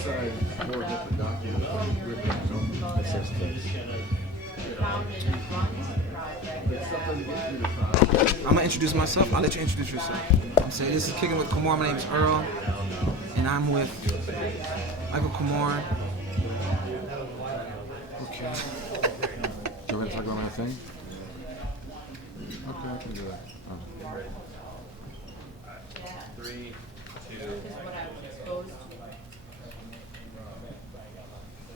sign 4 different documents with that says things. It's something to get through the process. I'm gonna introduce myself. I'll let you introduce yourself. I'm saying this is Kickin with Komorn. My name is Earl, and I'm with Michael Komorn. Okay. Do you want me to talk about my thing? Okay, I can do that. Oh. 3, 2.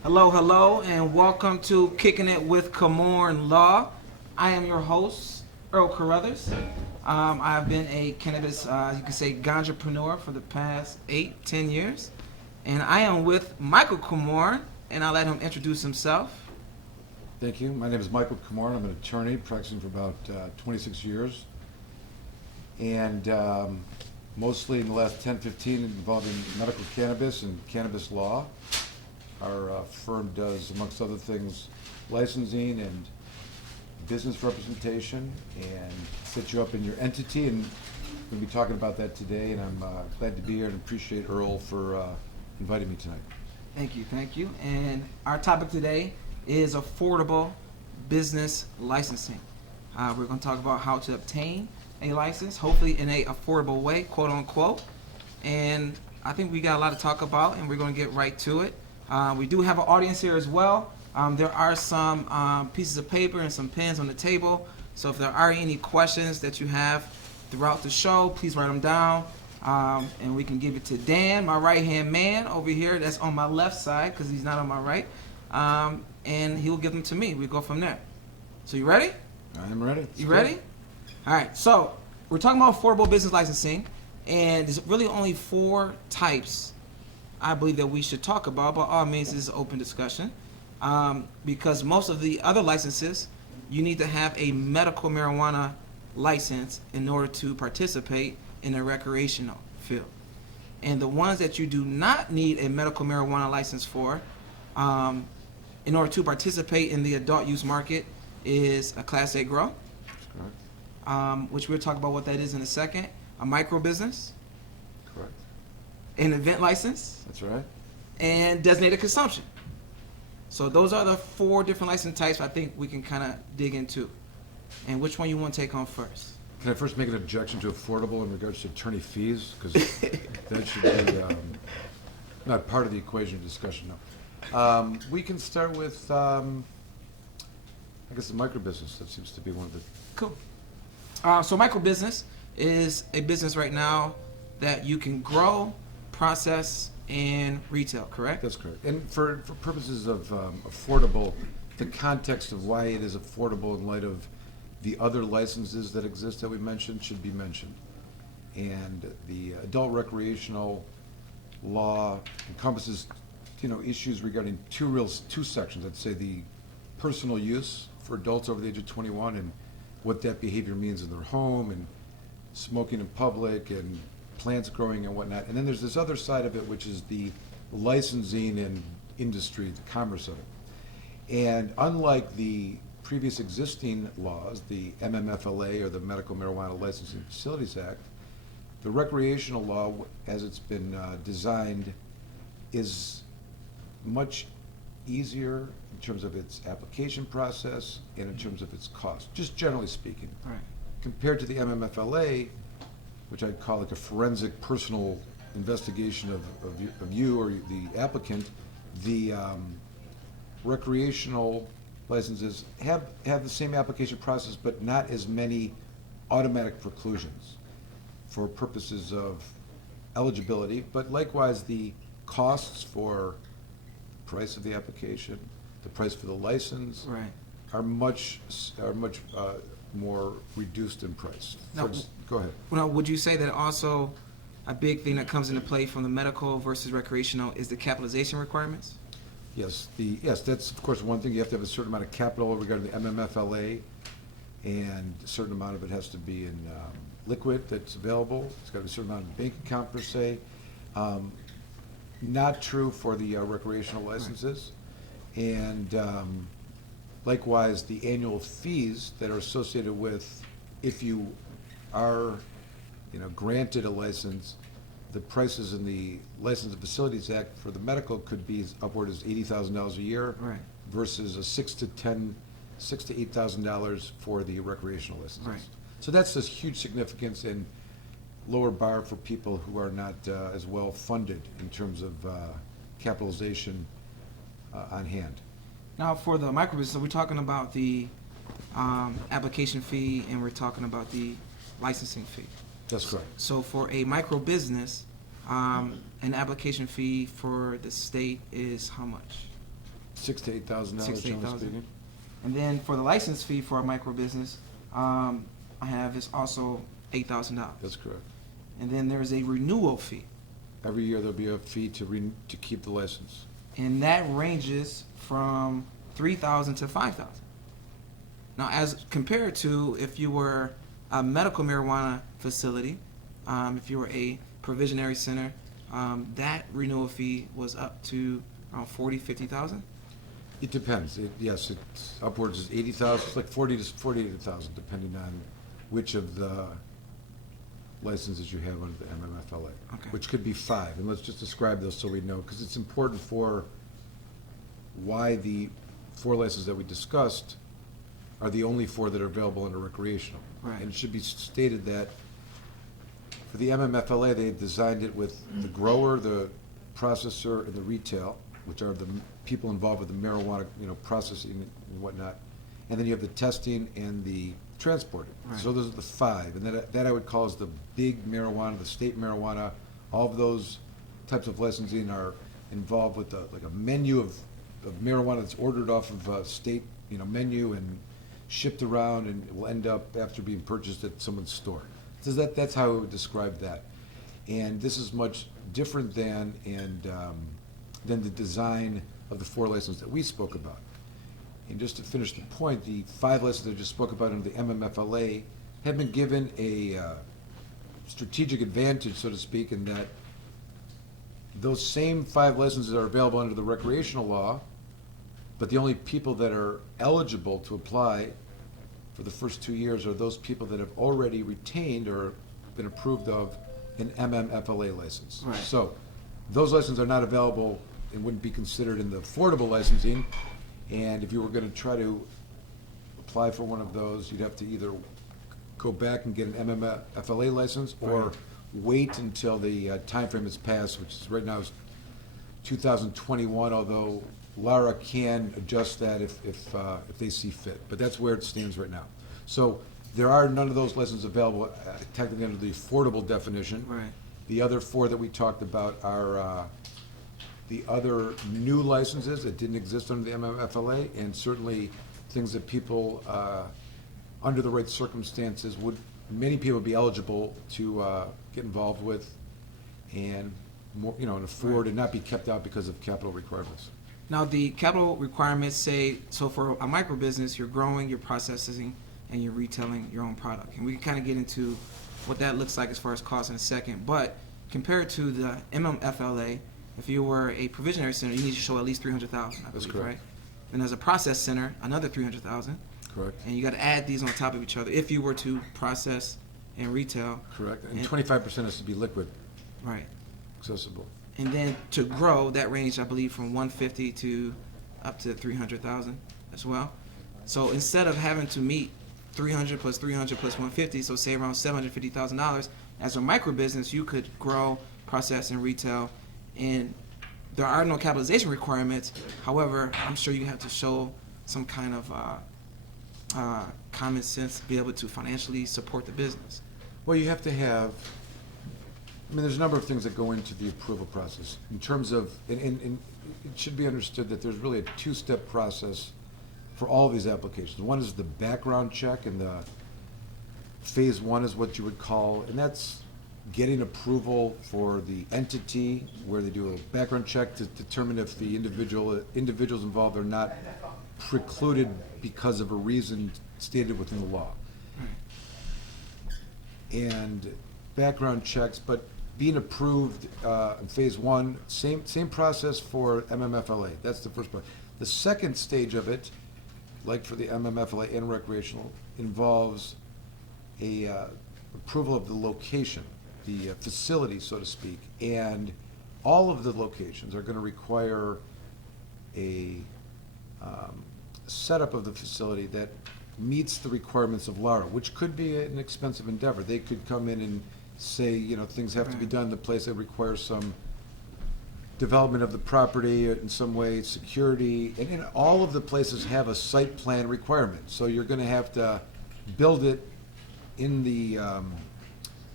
Hello, and welcome to Kicking It with Komorn Law. I am your host, Earl Carruthers. I've been a cannabis, you can say, ganjapreneur for the past 8-10 years. And I am with Michael Komorn, and I'll let him introduce himself. Thank you. My name is Michael Komorn. I'm an attorney practicing for about 26 years. And mostly in the last 10-15 involving medical cannabis and cannabis law. Our firm does, amongst other things, licensing and business representation and set you up in your entity. And we'll be talking about that today. And I'm glad to be here and appreciate Earl for inviting me tonight. Thank you. And our topic today is affordable business licensing. We're going to talk about how to obtain a license, hopefully in a affordable way, quote unquote. And I think we got a lot to talk about, and we're going to get right to it. We do have an audience here as well. There are some pieces of paper and some pens on the table. So if there are any questions that you have throughout the show, please write them down. And we can give it to Dan, my right-hand man over here that's on my left side because he's not on my right. And he will give them to me. We go from there. So you ready? I am ready. You ready? All right. So we're talking about affordable business licensing. And there's really only 4 types I believe that we should talk about. By all means, this is an open discussion. Because most of the other licenses, you need to have a medical marijuana license in order to participate in the recreational field. And the ones that you do not need a medical marijuana license for, in order to participate in the adult use market, is a Class A grow, which we'll talk about what that is in a second, a micro business, Correct. an event license, That's right. and designated consumption. So those are the 4 different license types I think we can kind of dig into. And which one you want to take on first? Can I first make an objection to affordable in regards to attorney fees? Because that should be not part of the equation discussion, no. We can start with, I guess, the micro business. That seems to be one of the... Cool. So micro business is a business right now that you can grow, process, and retail, correct? That's correct. And for purposes of affordable, the context of why it is affordable in light of the other licenses that exist that we mentioned should be mentioned. And the adult recreational law encompasses, issues regarding 2 sections. I'd say the personal use for adults over the age of 21 and what that behavior means in their home and smoking in public and plants growing and whatnot. And then there's this other side of it, which is the licensing and industry, the commerce of it. And unlike the previous existing laws, the MMFLA or the Medical Marijuana Licensing Facilities Act, the recreational law, as it's been designed, is much easier in terms of its application process and in terms of its cost, just generally speaking. Right. Compared to the MMFLA, which I'd call like a forensic personal investigation of you or the applicant, the recreational licenses have the same application process, but not as many automatic preclusions for purposes of eligibility, but likewise the costs for the price of the application, the price for the license, Right. are much more reduced in price. Now, Go ahead. Now, would you say that also a big thing that comes into play from the medical versus recreational is the capitalization requirements? Yes, that's of course one thing. You have to have a certain amount of capital regarding the MMFLA, and a certain amount of it has to be in liquid that's available. It's got to be a certain amount of bank account per se. Not true for the recreational licenses, and likewise the annual fees that are associated with if you are, granted a license the prices in the License and Facilities Act for the medical could be as upward as $80,000 a year. Right. Versus a $6,000 to $8,000 for the recreational licenses. Right. So that's this huge significance and lower bar for people who are not as well funded in terms of capitalization on hand. Now, for the micro business, we're talking about the application fee and we're talking about the licensing fee. That's correct. So for a micro business, an application fee for the state is how much? $6,000 to $8,000, $6,000 to generally $8,000. speaking. And then for the license fee for a micro business, I have is also $8,000. That's correct. And then there's a renewal fee, Every year there'll be a fee to keep the license. and that ranges from $3,000 to $5,000. Now, as compared to if you were a medical marijuana facility, if you were a provisionary center, that renewal fee was up to around $40,000-$50,000. It depends. Yes, it's upwards of 80,000, it's like 40 to 48,000, depending on which of the licenses you have under the MMFLA. Okay. Which could be 5, and let's just describe those so we know, because it's important for why the 4 licenses that we discussed are the only 4 that are available under recreational. Right. And it should be stated that for the MMFLA, they designed it with the grower, the processor, and the retail, which are the people involved with the marijuana, processing and whatnot. And then you have the testing and the transporting. Right. So those are the 5. And that I would call is the big marijuana, the state marijuana. All of those types of licensing are involved with like a menu of marijuana that's ordered off of a state, menu and shipped around, and it will end up after being purchased at someone's store. So that's how I would describe that. And this is much different than the design of the 4 licenses that we spoke about. And just to finish the point, the 5 licenses I just spoke about under the MMFLA have been given a strategic advantage, so to speak, in that those same 5 licenses are available under the recreational law, but the only people that are eligible to apply for the first 2 years are those people that have already retained or been approved of an MMFLA license. Right. So those licenses are not available and wouldn't be considered in the affordable licensing. And if you were going to try to apply for one of those, you'd have to either go back and get an MMFLA license or Right. wait until the time frame is passed, which is right now is 2021, although Lara can adjust that if they see fit. But that's where it stands right now. So there are none of those licenses available technically under the affordable definition. Right. The other 4 that we talked about are the other new licenses that didn't exist under the MMFLA, and certainly things that people, under the right circumstances, many people would be eligible to get involved with and more, and afford and not be kept out because of capital requirements. Now, the capital requirements say, so for a micro business, you're growing, you're processing, and you're retailing your own product. And we can kind of get into what that looks like as far as cost in a second. But compared to the MMFLA, if you were a provisionary center, you need to show at least $300,000, I That's believe, correct. right? And as a process center, another $300,000. Correct. And you got to add these on top of each other if you were to process and retail. Correct. And And- 25% has to be liquid, Right. accessible. And then to grow, that range, I believe, from 150 to up to 300,000 as well. So instead of having to meet 300 plus 300 plus 150, so say around $750,000, as a micro business, you could grow, process, and retail. And there are no capitalization requirements. However, I'm sure you have to show some kind of common sense to be able to financially support the business. Well, you have to have, there's a number of things that go into the approval process in terms of, and it should be understood that there's really a 2-step process for all of these applications. One is the background check, and the phase 1 is what you would call, and that's getting approval for the entity, where they do a background check to determine if the individuals involved are not precluded because of a reason stated within the law. And background checks, but being approved in phase 1, same process for MMFLA. That's the first part. The second stage of it, like for the MMFLA and recreational, involves a approval of the location. the facility, so to speak, and all of the locations are going to require a setup of the facility that meets the requirements of LARA, which could be an expensive endeavor. They could come in and say, you know, things have to be Right. done in the place that requires some development of the property in some way, security, and all of the places have a site plan requirement. So you're going to have to build it in the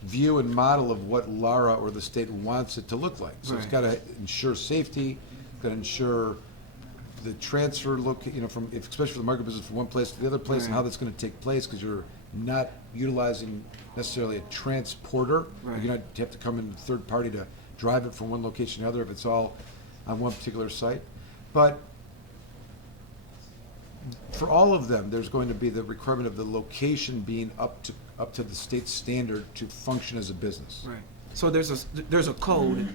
view and model of what LARA or the state wants it to look like. So it's Right. got to ensure safety, got to ensure the transfer from, especially for the market business, from one place to the other place, and how Right. that's going to take place, because you're not utilizing necessarily a transporter. Right. You're not you have to come in third party to drive it from one location to another if it's all on one particular site. But for all of them, there's going to be the requirement of the location being up to the state standard to function as a business. Right. So there's a code.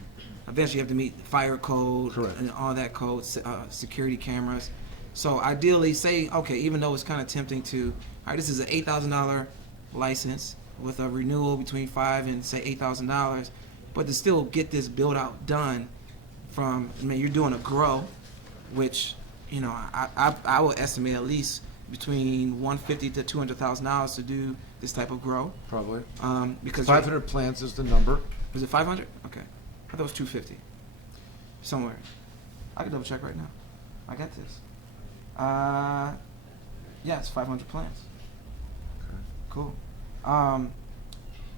Eventually, you have to meet fire code Correct. and all that code, security cameras. So ideally, say, okay, even though it's kind of tempting to, all right, this is an $8,000 license with a renewal between $5,000 and say $8,000, but to still get this build out done, from, I mean, you're doing a grow, which, you know, I will estimate at least between $150,000 to $200,000 to do this type of grow. Probably. Because 500 plants is the number. was it 500? Okay. I thought it was 250. Somewhere. I can double check right now. I got this. Yeah, it's 500 plants. Okay. Cool.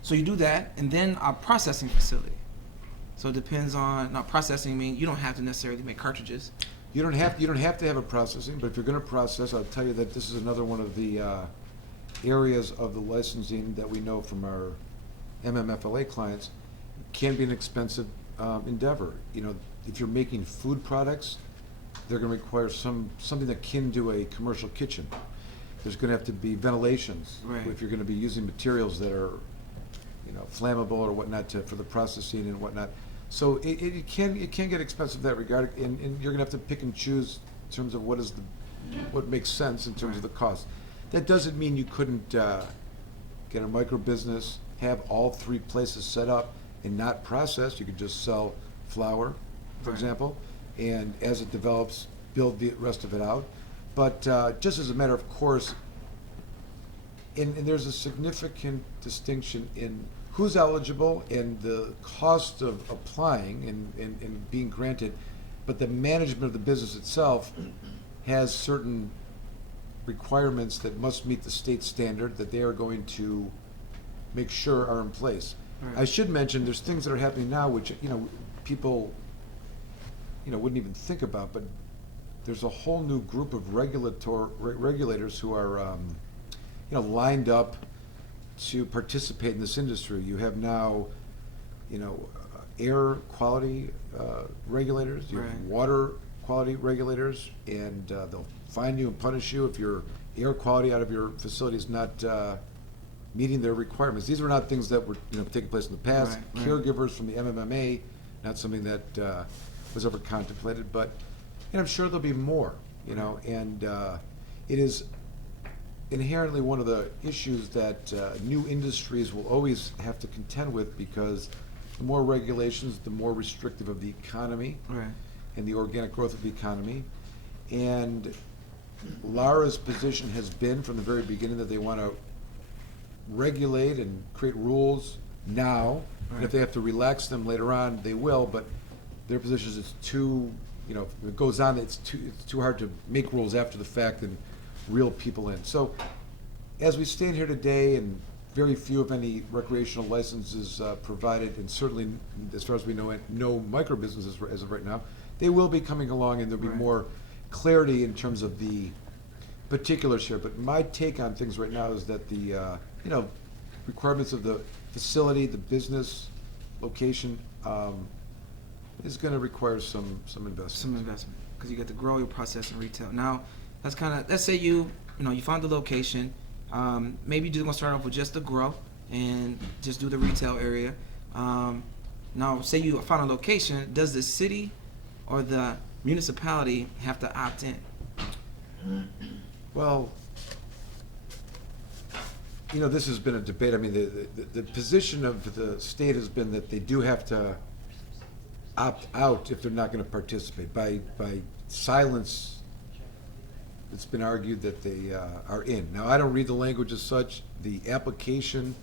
So you do that, and then a processing facility. So it depends on, now processing means you don't have to necessarily make cartridges. You don't have to have a processing, but if you're going to process, I'll tell you that this is another one of the areas of the licensing that we know from our MMFLA clients can be an expensive endeavor. You know, if you're making food products, they're going to require something akin to a commercial kitchen. There's going to have to be ventilations Right. if you're going to be using materials that are, you know, flammable or whatnot for the processing and whatnot. So it can get expensive in that regard, and you're going to have to pick and choose in terms of what makes sense in terms of the cost. That doesn't mean you couldn't get a micro business, have all three places set up and not process. You could just sell flour, for Right. example, and as it develops, build the rest of it out. But just as a matter of course, and there's a significant distinction in who's eligible and the cost of applying and being granted, but the management of the business itself has certain requirements that must meet the state standard that they are going to make sure are in place. Right. I should mention there's things that are happening now which, you know, people, you know, wouldn't even think about, but there's a whole new group of regulators who are, you know, lined up to participate in this industry. You have now, you know, air quality regulators, you have Right. water quality regulators, and they'll fine you and punish you if your air quality out of your facility is not meeting their requirements. These were not things that were, you know, taking place in the past. Right, right. Caregivers from the MMMA, not something that was ever contemplated, but, and I'm sure there'll be more, you know, and it is inherently one of the issues that new industries will always have to contend with, because the more regulations, the more restrictive of the economy Right. and the organic growth of the economy. And LARA's position has been from the very beginning that they want to regulate and create rules now, and if Right. they have to relax them later on, they will, but their position is it's too, you know, if it goes on, it's too hard to make rules after the fact and reel people in. So as we stand here today, and very few, if any, recreational licenses provided, and certainly, as far as we know, no micro businesses as of right now, they will be coming along, and there'll be Right. more clarity in terms of the particulars here. But my take on things right now is that the, you know, requirements of the facility, the business location, is going to require some investment. Some investment, because you got to grow your process and retail. Now, that's kind of, let's say you found the location. Maybe you're just gonna start off with just the grow and just do the retail area. Now, say you found a location. Does the city or the municipality have to opt in? Well, this has been a debate. I mean, the position of the state has been that they do have to opt out if they're not going to participate. By silence, it's been argued that they are in. Now, I don't read the language as such. The application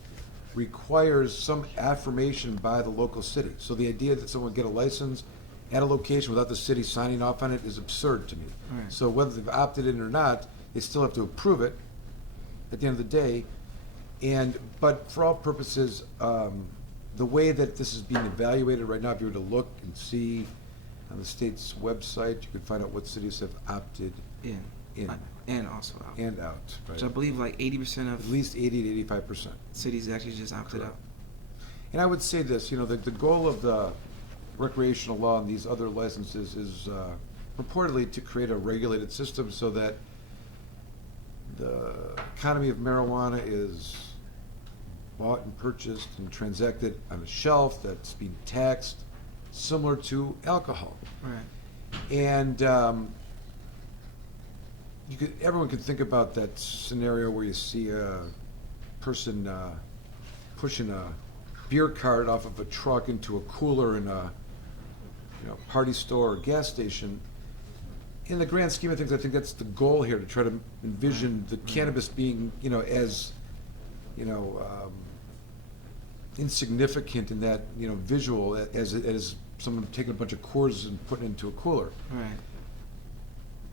requires some affirmation by the local city. So the idea that someone would get a license at a location without the city signing off on it is absurd to me. Right. So whether they've opted in or not, they still have to approve it at the end of the day. But for all purposes, the way that this is being evaluated right now, if you were to look and see on the state's website, you could find out what cities have opted In. in And also out. and out. Right? Which I believe like 80% At of least 80 to 85%. cities actually just opted Correct. out. And I would say this, the goal of the recreational law and these other licenses is purportedly to create a regulated system so that the economy of marijuana is bought and purchased and transacted on a shelf that's being taxed, similar to alcohol. Right. And everyone can think about that scenario where you see a person pushing a beer cart off of a truck into a cooler in a party store or gas station. In the grand scheme of things, I think that's the goal here, to try to envision the cannabis being, as insignificant in that, visual as someone taking a bunch of Coors and putting it into a cooler. Right.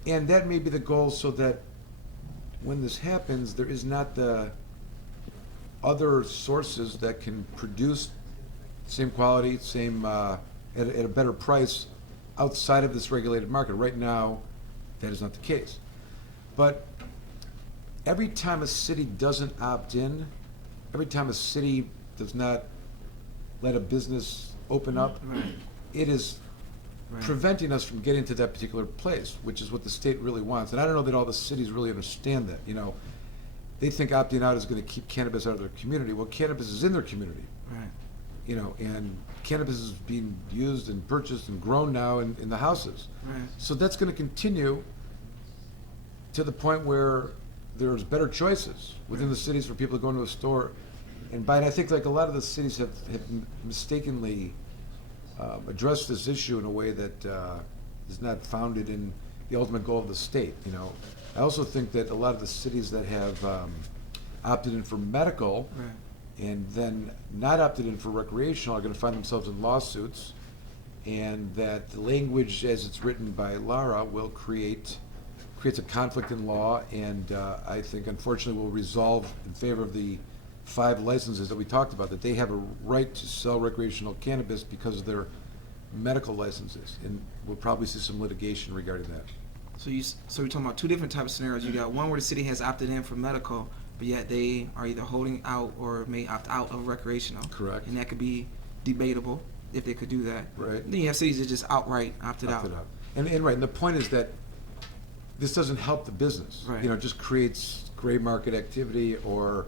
And that may be the goal, so that when this happens, there is not the other sources that can produce same quality, same at a better price outside of this regulated market. Right now, that is not the case. But every time a city doesn't opt in, every time a city does not let a business open up, Right. it is Right. preventing us from getting to that particular place, which is what the state really wants. And I don't know that all the cities really understand that. They think opting out is going to keep cannabis out of their community. Well, cannabis is in their community. Right. And cannabis is being used and purchased and grown now in the houses. Right. So that's going to continue to the point where there's better choices within the cities for people to go into a store and buy it. I think like a lot of the cities have mistakenly addressed this issue in a way that is not founded in the ultimate goal of the state. I also think that a lot of the cities that have opted in for medical Right. and then not opted in for recreational are going to find themselves in lawsuits, and that the language as it's written by Lara will creates a conflict in law, and I think unfortunately will resolve in favor of the 5 licenses that we talked about, that they have a right to sell recreational cannabis because of their medical licenses, and we'll probably see some litigation regarding that. So we're talking about 2 different types of scenarios. You got one where the city has opted in for medical, but yet they are either holding out or may opt out of recreational. Correct. And that could be debatable if they could do that. Right. Then you have cities that just outright opted out. Opted out. And right, and the point is that this doesn't help the business. Right. It just creates gray market activity or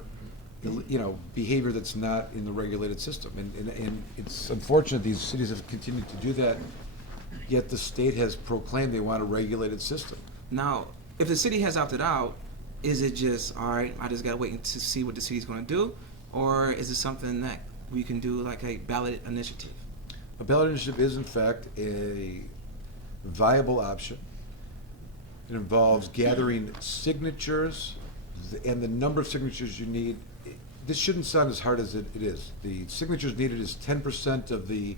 behavior that's not in the regulated system. And it's unfortunate these cities have continued to do that, yet the state has proclaimed they want a regulated system. Now, if the city has opted out, is it just, all right, I just got to wait to see what the city's going to do? Or is it something that we can do like a ballot initiative? A ballot initiative is in fact a viable option. It involves gathering signatures, and the number of signatures you need. This shouldn't sound as hard as it is. The signatures needed is 10% of the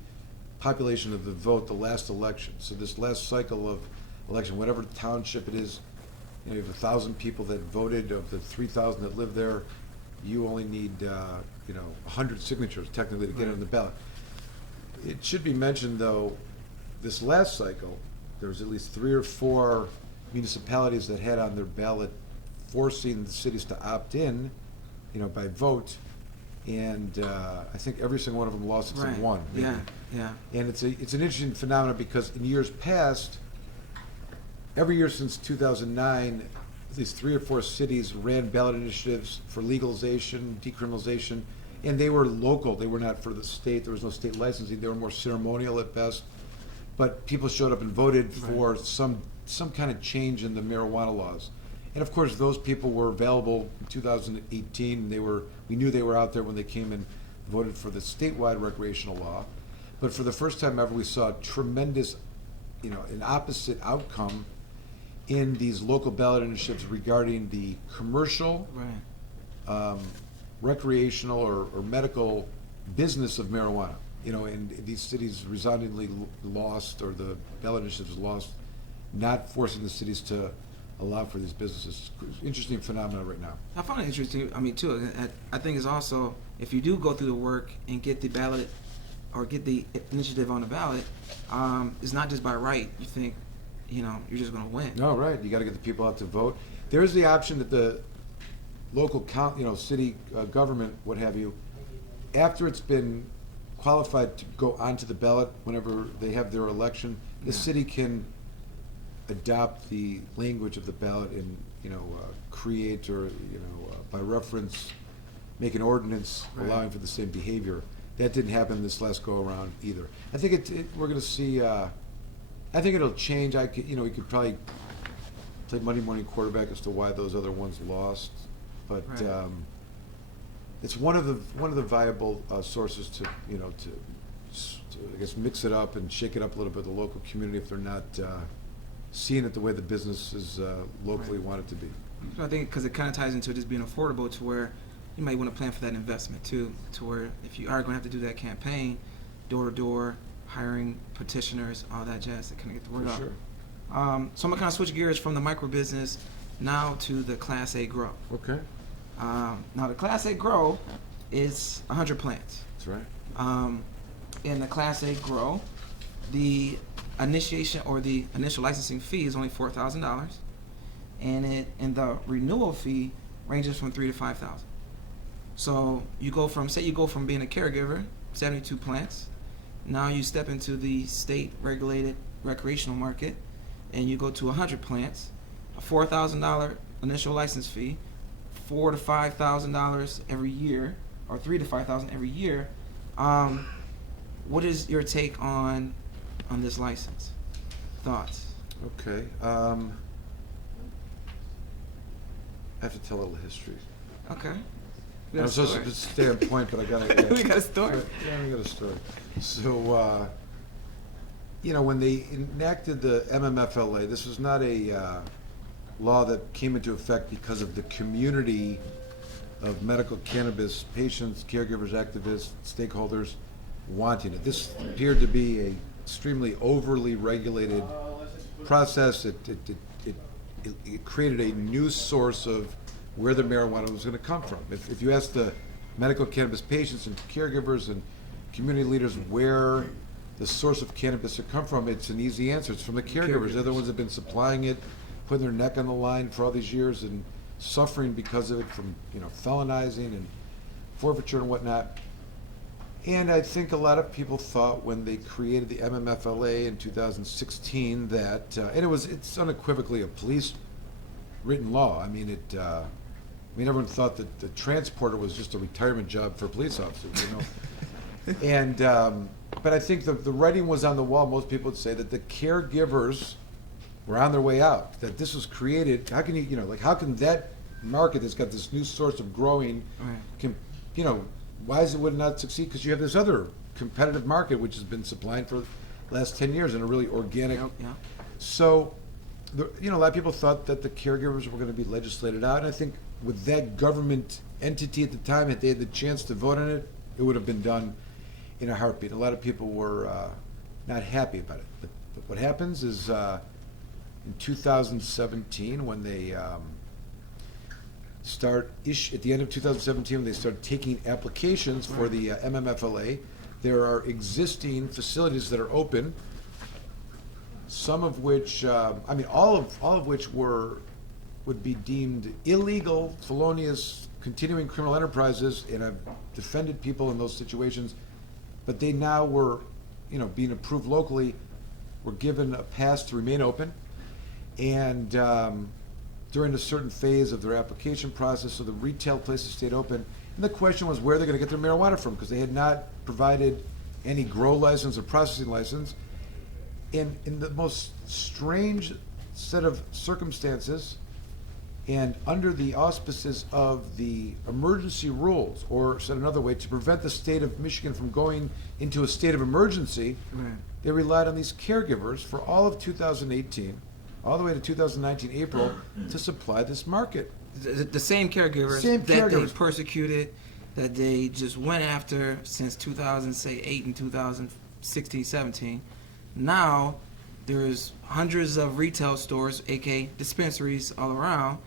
population of the vote the last election. So this last cycle of election, whatever township it is, you have 1,000 people that voted. Of the 3,000 that live there, you only need 100 signatures technically to get it on the ballot. It should be mentioned though, this last cycle, there was at least 3 or 4 municipalities that had on their ballot forcing the cities to opt in, by vote, and I think every single one of them lost except Right. one. Maybe. Yeah. And it's an interesting phenomenon because in years past, every year since 2009, at least 3 or 4 cities ran ballot initiatives for legalization, decriminalization, and they were local. They were not for the state. There was no state licensing. They were more ceremonial at best. But people showed up and voted for some kind of change in the marijuana laws. And of course, those people were available in 2018. We knew they were out there when they came and voted for the statewide recreational law. But for the first time ever, we saw tremendous, an opposite outcome in these local ballot initiatives regarding the commercial, Right. Recreational or medical business of marijuana. And these cities resoundingly lost, or the ballot initiatives lost, not forcing the cities to allow for these businesses. Interesting phenomenon right now. I find it interesting. I mean, too. I think it's also, if you do go through the work and get the ballot or get the initiative on the ballot, it's not just by right. You think, you're just going to win. No, right. You got to get the people out to vote. There's the option that the local city government, what have you, after it's been qualified to go onto the ballot, whenever they have their election, the city can adopt the language of the ballot and create or by reference make an ordinance Right. allowing for the same behavior. That didn't happen this last go around either. I think we're going to see. I think it'll change. We could probably play Monday morning quarterback as to why those other ones lost, but Right. it's one of the viable sources to I guess mix it up and shake it up a little bit. The local community, if they're not seeing it the way the businesses locally Right. want it to be. I think because it kind of ties into just being affordable to where you might want to plan for that investment too, to where if you are going to have to do that campaign, door to door, hiring petitioners, all that jazz to kind of get the word For out. sure. So I'm going to kind of switch gears from the micro business now to the Class A grow. Okay, Now the Class A grow is 100 plants. that's right. In the Class A grow, the initiation or the initial licensing fee is only $4,000, and the renewal fee ranges from $3,000 to $5,000. So you go from being a caregiver, 72 plants, now you step into the state regulated recreational market, and you go to 100 plants, a $4,000 initial license fee, $4,000 to $5,000 every year, or $3,000 to $5,000 every year. What is your take on this license? Thoughts? Okay. I have to tell a little history. Okay. I'm supposed to stay on point, but I gotta. We got a story. Yeah, we got a story. So, when they enacted the MMFLA, this was not a law that came into effect because of the community of medical cannabis patients, caregivers, activists, stakeholders wanting it. This appeared to be a extremely overly regulated process. It created a new source of where the marijuana was going to come from. If you ask the medical cannabis patients and caregivers and community leaders where the source of cannabis had come from, it's an easy answer. It's from the caregivers. They're the ones that have been supplying it, putting their neck on the line for all these years and suffering because of it from felonizing and forfeiture and whatnot. And I think a lot of people thought when they created the MMFLA in 2016 that, and it's unequivocally a police-written law. I mean, everyone thought that the transporter was just a retirement job for police officers, And, but I think the writing was on the wall. Most people would say that the caregivers were on their way out, that this was created. How can how can that market that's got this new source of growing, Right. why would it not succeed? Because you have this other competitive market which has been supplying for the last 10 years in a really organic. Yeah. So, a lot of people thought that the caregivers were going to be legislated out. And I think with that government entity at the time, if they had the chance to vote on it, it would have been done in a heartbeat. A lot of people were not happy about it. But what happens is in 2017, when they at the end of 2017, when they start taking applications for the MMFLA, there are existing facilities that are open. Some of which, all of which would be deemed illegal, felonious, continuing criminal enterprises, and I've defended people in those situations. But they now were, being approved locally, were given a pass to remain open, and during a certain phase of their application process, so the retail places stayed open. And the question was where they're going to get their marijuana from, because they had not provided any grow license or processing license. And in the most strange set of circumstances, And under the auspices of the emergency rules, or said another way, to prevent the state of Michigan from going into a state of emergency, Right. they relied on these caregivers for all of 2018, all the way to 2019 April, to supply this market. The same caregivers Same that they caregivers. persecuted, that they just went after since 2008 and 2016, 17. Now there's hundreds of retail stores, aka dispensaries, all around.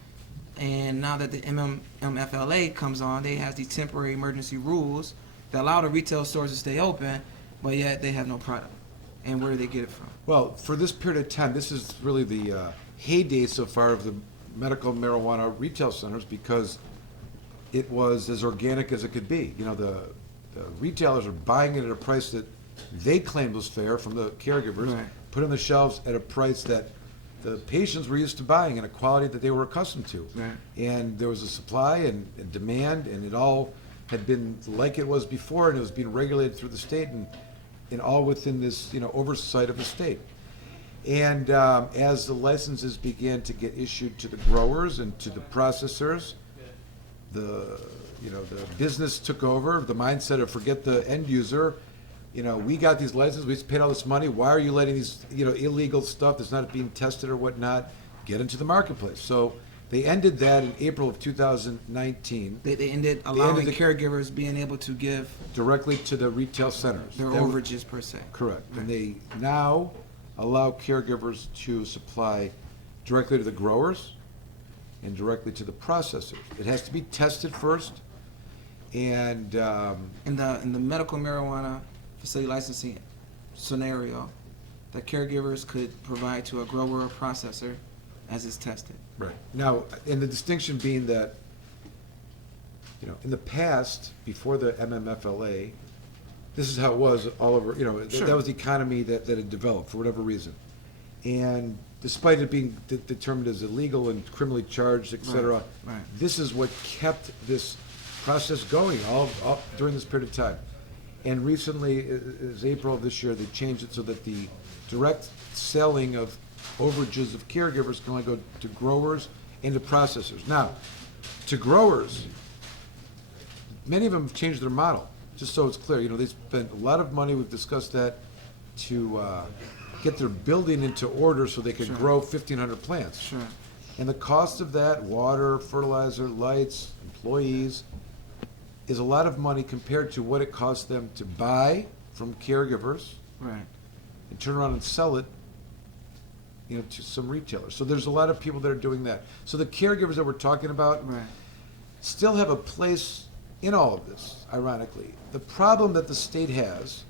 And now that the MFLA comes on, they have these temporary emergency rules that allow the retail stores to stay open, but yet they have no product. And where do they get it from? Well, for this period of time, this is really the heyday so far of the medical marijuana retail centers, because it was as organic as it could be. You know, the retailers are buying it at a price that they claimed was fair from the caregivers, Right. put on the shelves at a price that the patients were used to buying and a quality that they were accustomed to. Right. And there was a supply and demand, and it all had been like it was before, and it was being regulated through the state, and all within this, oversight of the state. And as the licenses began to get issued to the growers and to the processors, the business took over, the mindset of forget the end user. We got these licenses, we paid all this money, why are you letting these, illegal stuff that's not being tested or whatnot get into the marketplace? So they ended that in April of 2019. They ended allowing the- caregivers being able to give Directly to the retail centers. their That- overages per se. Correct. And they now allow caregivers to supply directly to the growers and directly to the processors. It has to be tested first, and In the medical marijuana facility licensing scenario, that caregivers could provide to a grower or processor as it's tested. right. Now, and the distinction being that, in the past, before the MMFLA, this is how it was all over, Sure. that was the economy that had developed for whatever reason. And despite it being determined as illegal and criminally charged, et cetera, right. this is what kept this process going all during this period of time. And recently, is April of this year, they changed it so that the direct selling of overages of caregivers can only go to growers and to processors. Now, to growers, many of them have changed their model, just so it's clear. They spent a lot of money, we've discussed that, to get their building into order so they could Sure. grow 1,500 plants. Sure. And the cost of that, water, fertilizer, lights, employees, is a lot of money compared to what it costs them to buy from caregivers Right. and turn around and sell it, to some retailers. So there's a lot of people that are doing that. So the caregivers that we're talking about Right. still have a place in all of this, ironically. The problem that the state has,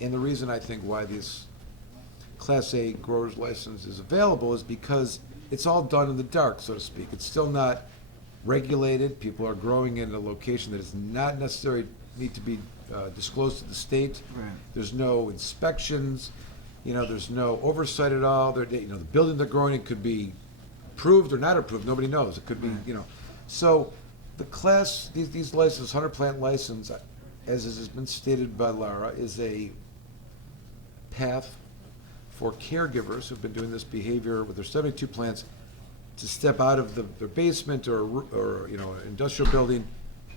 and the reason I think why this Class A grower's license is available, is because it's all done in the dark, so to speak. It's still not regulated. People are growing in a location that is not necessarily need to be disclosed to the state. Right. There's no inspections. There's no oversight at all. The building they're growing in could be approved or not approved. Nobody knows. It could be, So the class, these licenses, 100 plant license, as has been stated by Lara, is a path for caregivers who've been doing this behavior with their 72 plants to step out of their basement or an industrial building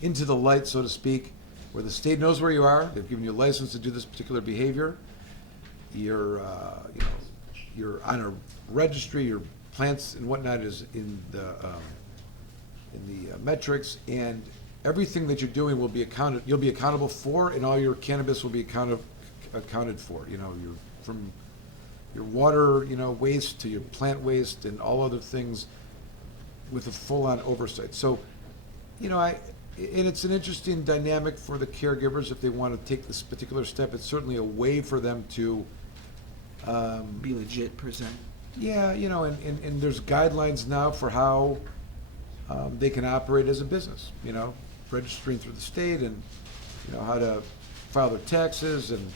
into the light, so to speak, where the state knows where you are. They've given you a license to do this particular behavior. You're on a registry. Your plants and whatnot is in the metrics, and everything that you're doing will be accounted. You'll be accountable for, and all your cannabis will be accounted for. From your water, waste to your plant waste and all other things, with a full-on oversight. So, and it's an interesting dynamic for the caregivers if they want to take this particular step. It's certainly a way for them to Be legit per se. yeah, and there's guidelines now for how they can operate as a business, registering through the state, and, how to file their taxes, and,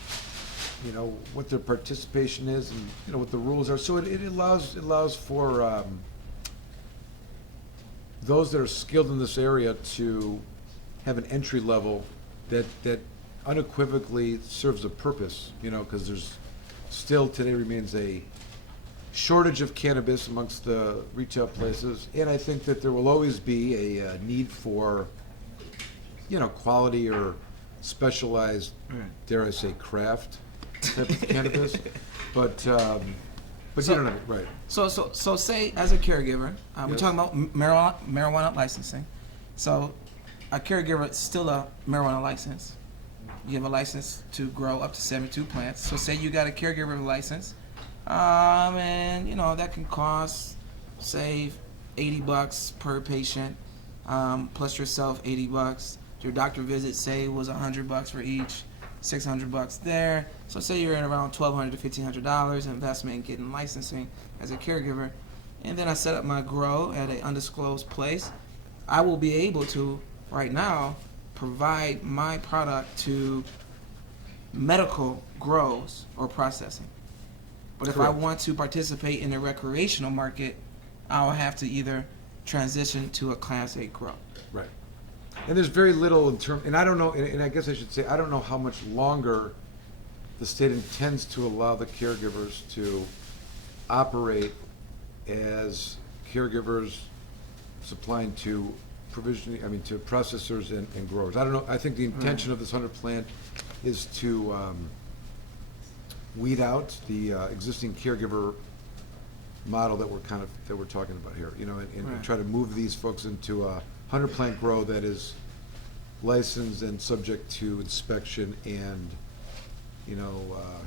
what their participation is, and, what the rules are. So it allows for those that are skilled in this area to have an entry level that unequivocally serves a purpose, because there's still today remains a shortage of cannabis amongst the retail places, and I think that there will always be a need for, quality or specialized, dare I say, craft type of cannabis. But So- you don't have it, right? So say as a caregiver, we're Yes. talking about marijuana licensing. So a caregiver is still a marijuana license. You have a license to grow up to 72 plants. So say you got a caregiver license, and that can cost, say, $80 per patient, plus yourself $80. Your doctor visit, say, was $100 for each, $600 there. So say you're at around $1,200 to $1,500 investment in getting licensing as a caregiver, and then I set up my grow at an undisclosed place. I will be able to right now provide my product to medical grows or processing. But if I Correct. want to participate in the recreational market, I'll have to either transition to a Class A grow. Right. And there's very little in term, and I don't know, and I guess I should say, I don't know how much longer the state intends to allow the caregivers to operate as caregivers supplying to to processors and growers. I don't know, I think the intention of this 100 plant is to weed out the existing caregiver model that we're talking about here, and Right. try to move these folks into a 100 plant grow that is licensed and subject to inspection and,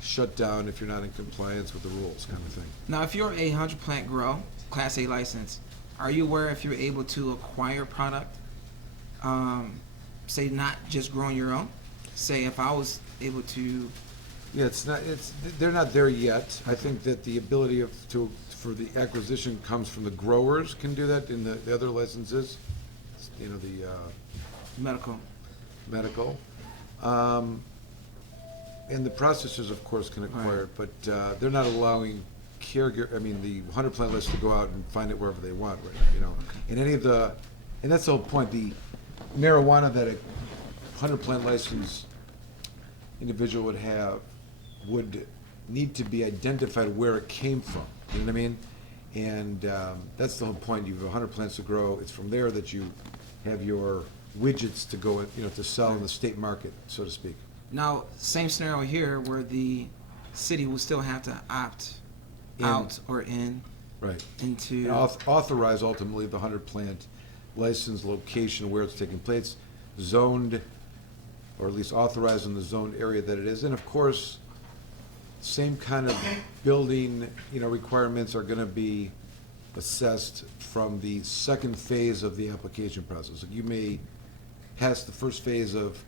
shut down if you're not in compliance with the rules, kind of thing. Now, if you're a 100 plant grow, Class A license, are you aware if you're able to acquire product, say not just growing your own? Say if I was able to, Yeah, they're not there yet. I think that the ability for the acquisition comes from the growers can do that in the other licenses, the medical. medical. And the processors, of course, can acquire it, but they're not allowing the 100 plant list to go out and find it wherever they want, right, And and that's the whole point, the marijuana that a 100 plant license individual would have would need to be identified where it came from, you know what I mean? And that's the whole point, you have 100 plants to grow, it's from there that you have your widgets to go, to sell in the state market, so to speak. Now, same scenario here where the city will still have to opt out or in Right. into. And authorize ultimately the 100 plant license location where it's taking place, zoned, or at least authorized in the zoned area that it is. And of course, same kind of building, requirements are gonna be assessed from the second phase of the application process. You may pass the first phase of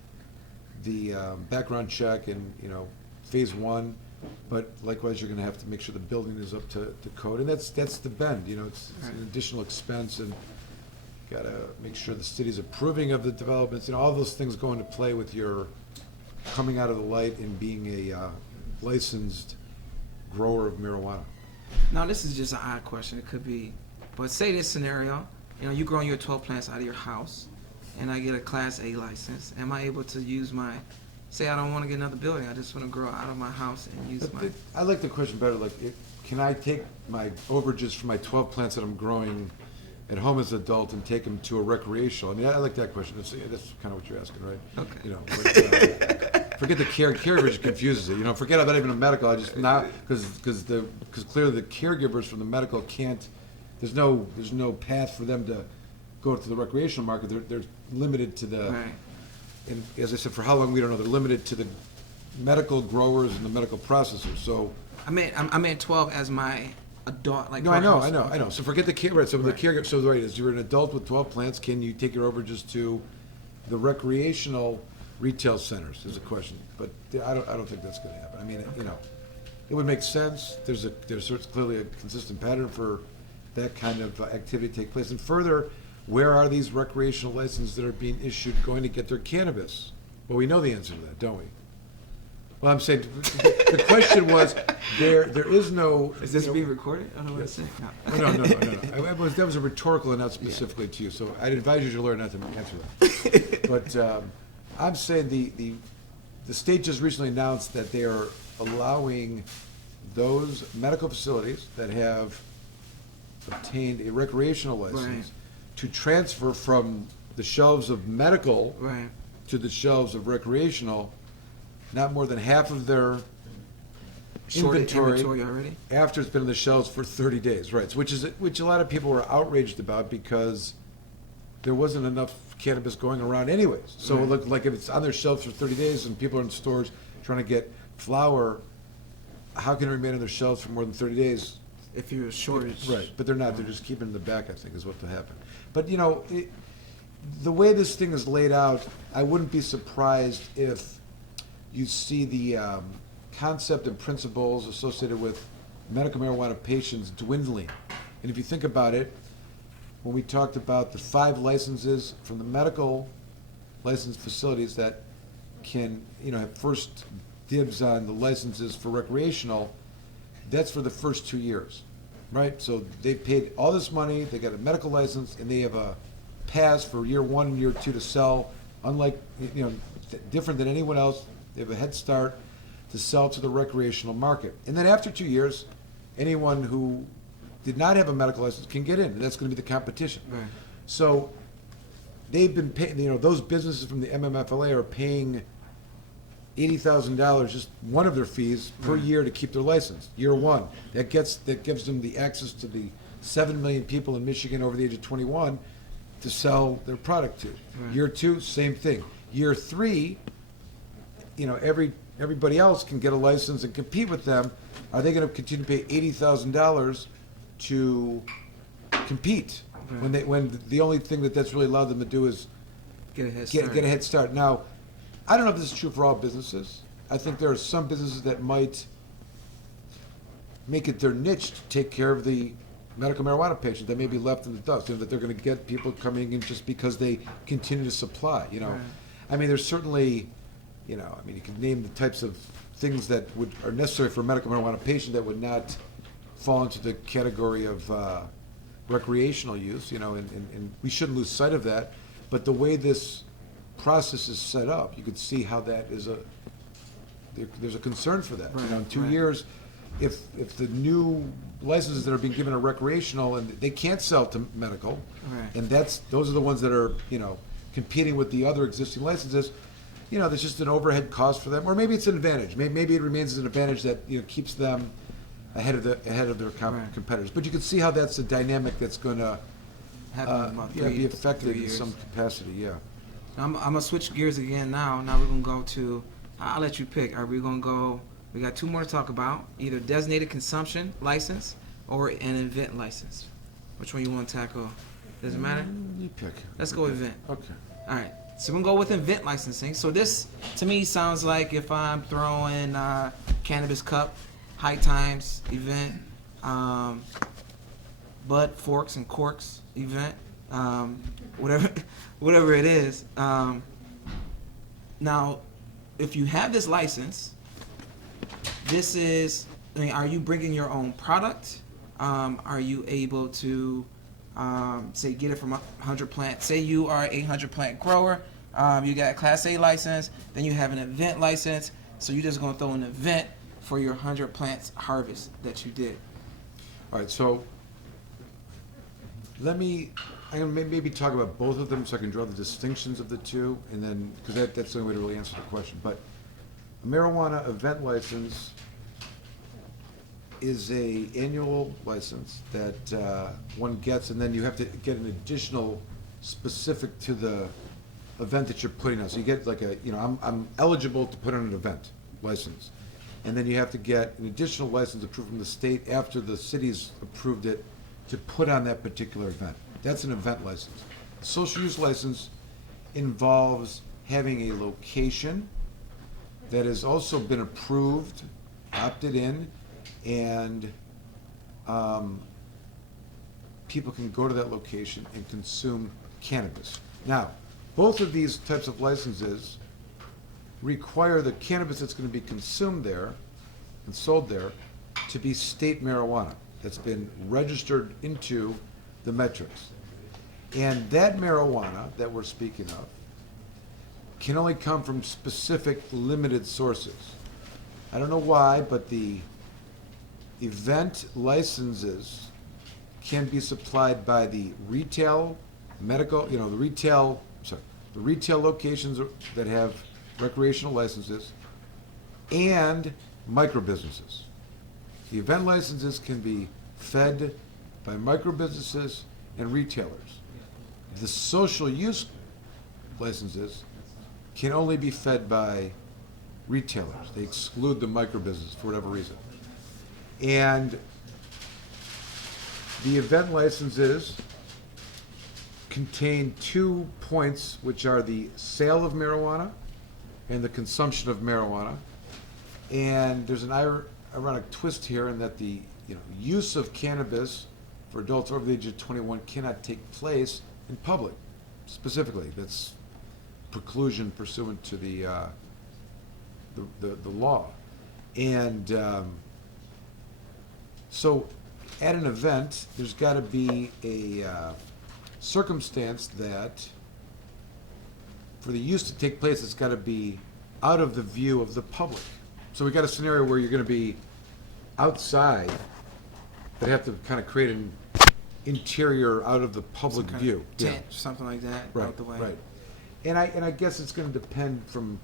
the background check and, phase one, but likewise, you're gonna have to make sure the building is up to code, and that's the bend, it's an additional expense, and gotta make sure the city's approving of the developments, all those things go into play with your coming out of the light and being a licensed grower of marijuana. Now, this is just an odd question. It could be, but say this scenario, you growing your 12 plants out of your house, and I get a Class A license. Am I able to use say I don't want to get another building, I just want to grow out of my house and use I like the question better, can I take my overages from my 12 plants that I'm growing at home as an adult and take them to a recreational? I like that question. That's kind of what you're asking, right? Okay. Forget the caregiver just confuses it. Forget about even a medical. I just now because clearly the caregivers from the medical can't. There's no path for them to go to the recreational market. They're limited to the. Right. And as I said, for how long we don't know. They're limited to the medical growers and the medical processors. So. I meant 12 as my adult, like. No, I know. Okay. So forget the care. Right. So the Right. caregiver. So right, as you're an adult with 12 plants, can you take your overages to the recreational retail centers? Is a question, but I don't think that's going to happen. It would make sense. There's clearly a consistent pattern for that kind of activity to take place. And further, where are these recreational licenses that are being issued going to get their cannabis? Well, we know the answer to that, don't we? Well, I'm saying the question was there is no. Is this being recorded? I don't know what to say. No. That was a rhetorical and not specifically to you. So I'd advise you to learn not to answer that. But I'm saying the state just recently announced that they are allowing those medical facilities that have obtained a recreational license Right. to transfer from the shelves of medical Right. to the shelves of recreational, not more than half of their Sorted inventory already. after it's been on the shelves for 30 days, right? So which a lot of people were outraged about because there wasn't enough cannabis going around anyways. So Right. it looked like if it's on their shelves for 30 days and people are in stores trying to get flour, how can it remain on their shelves for more than 30 days? If you're a shortage. Right, but they're not. They're just keeping it in the back, I think, is what will happen. But, you know, the way this thing is laid out, I wouldn't be surprised if you see the concept and principles associated with medical marijuana patients dwindling. And if you think about it, when we talked about the 5 licenses from the medical licensed facilities that can, you know, have first dibs on the licenses for recreational, that's for the first 2 years, right? So they paid all this money, they got a medical license, and they have a pass for year 1 and year 2 to sell, unlike, you know, different than anyone else. They have a head start to sell to the recreational market. And then after 2 years, anyone who did not have a medical license can get in, and that's going to be the competition. Right. So they've been paying, you know, those businesses from the MMFLA are paying $80,000, just one of their fees per year to keep their license. Year 1, that gives them the access to the 7 million people in Michigan over the age of 21 to sell their product to. Right. Year 2, same thing. Year 3, you know, everybody else can get a license and compete with them. Are they going to continue to pay $80,000 to compete Right. when the only thing that's really allowed them to do is Get a head start. get a head start? Now, I don't know if this is true for all businesses. I think there are some businesses that might make it their niche to take care of the medical marijuana patient that may be left in the dust, you know, that they're going to get people coming in just because they continue to supply, you know. Right. I mean, there's certainly, you know, I mean, you can name the types of things that are necessary for a medical marijuana patient that would not fall into the category of recreational use, you know, and we shouldn't lose sight of that. But the way this process is set up, you could see how that is there's a concern for that. You know, in 2 Right. years, if the new licenses that are being given are recreational and they can't sell to medical, Right. and those are the ones that are, you know, competing with the other existing licenses, you know, there's just an overhead cost for them, or maybe it's an advantage. Maybe it remains as an advantage that, you know, keeps them ahead of their Right. competitors. But you can see how that's a dynamic that's going to Happen in about be effective 3 in years. some capacity. Yeah. I'm gonna switch gears again now. Now we're gonna go to. I'll let you pick. Are we gonna go? We got 2 more to talk about. Either designated consumption license or an event license. Which one you want to tackle? Does it matter? You pick. Let's go event. Okay. All right. So we're gonna go with event licensing. So this, to me, sounds like if I'm throwing Cannabis Cup, High Times event, Bud Forks and Corks event, whatever it is. Now, if you have this license, this is. I mean, are you bringing your own product? Are you able to, say, get it from 100 plant? Say you are a 100 plant grower. You got a Class A license. Then you have an event license. So you're just going to throw an event for your 100 plants harvest that you did. All right. So I'm going to maybe talk about both of them so I can draw the distinctions of the two, and then because that's the only way to really answer the question. But a marijuana event license is a annual license that one gets, and then you have to get an additional specific to the event that you're putting on. So you get like I'm eligible to put on an event license, and then you have to get an additional license approved from the state after the city's approved it to put on that particular event. That's an event license. A social use license involves having a location that has also been approved, opted in, and people can go to that location and consume cannabis. Now, both of these types of licenses require the cannabis that's going to be consumed there and sold there to be state marijuana that's been registered into the metrics. And that marijuana that we're speaking of can only come from specific limited sources. I don't know why, but the event licenses can be supplied by the retail, medical, the retail locations that have recreational licenses and micro businesses. The event licenses can be fed by micro businesses and retailers. The social use licenses can only be fed by retailers. They exclude the micro business for whatever reason. And the event licenses contain 2 points, which are the sale of marijuana and the consumption of marijuana. And there's an ironic twist here in that the use of cannabis for adults over the age of 21 cannot take place in public. Specifically, that's preclusion pursuant to the law. And so at an event, there's got to be a circumstance that for the use to take place, it's got to be out of the view of the public. So we got a scenario where you're going to be outside, but have to kind of create an interior out of the public Some kind view. of tent, something like that, out the way. Right. And I guess it's going to depend from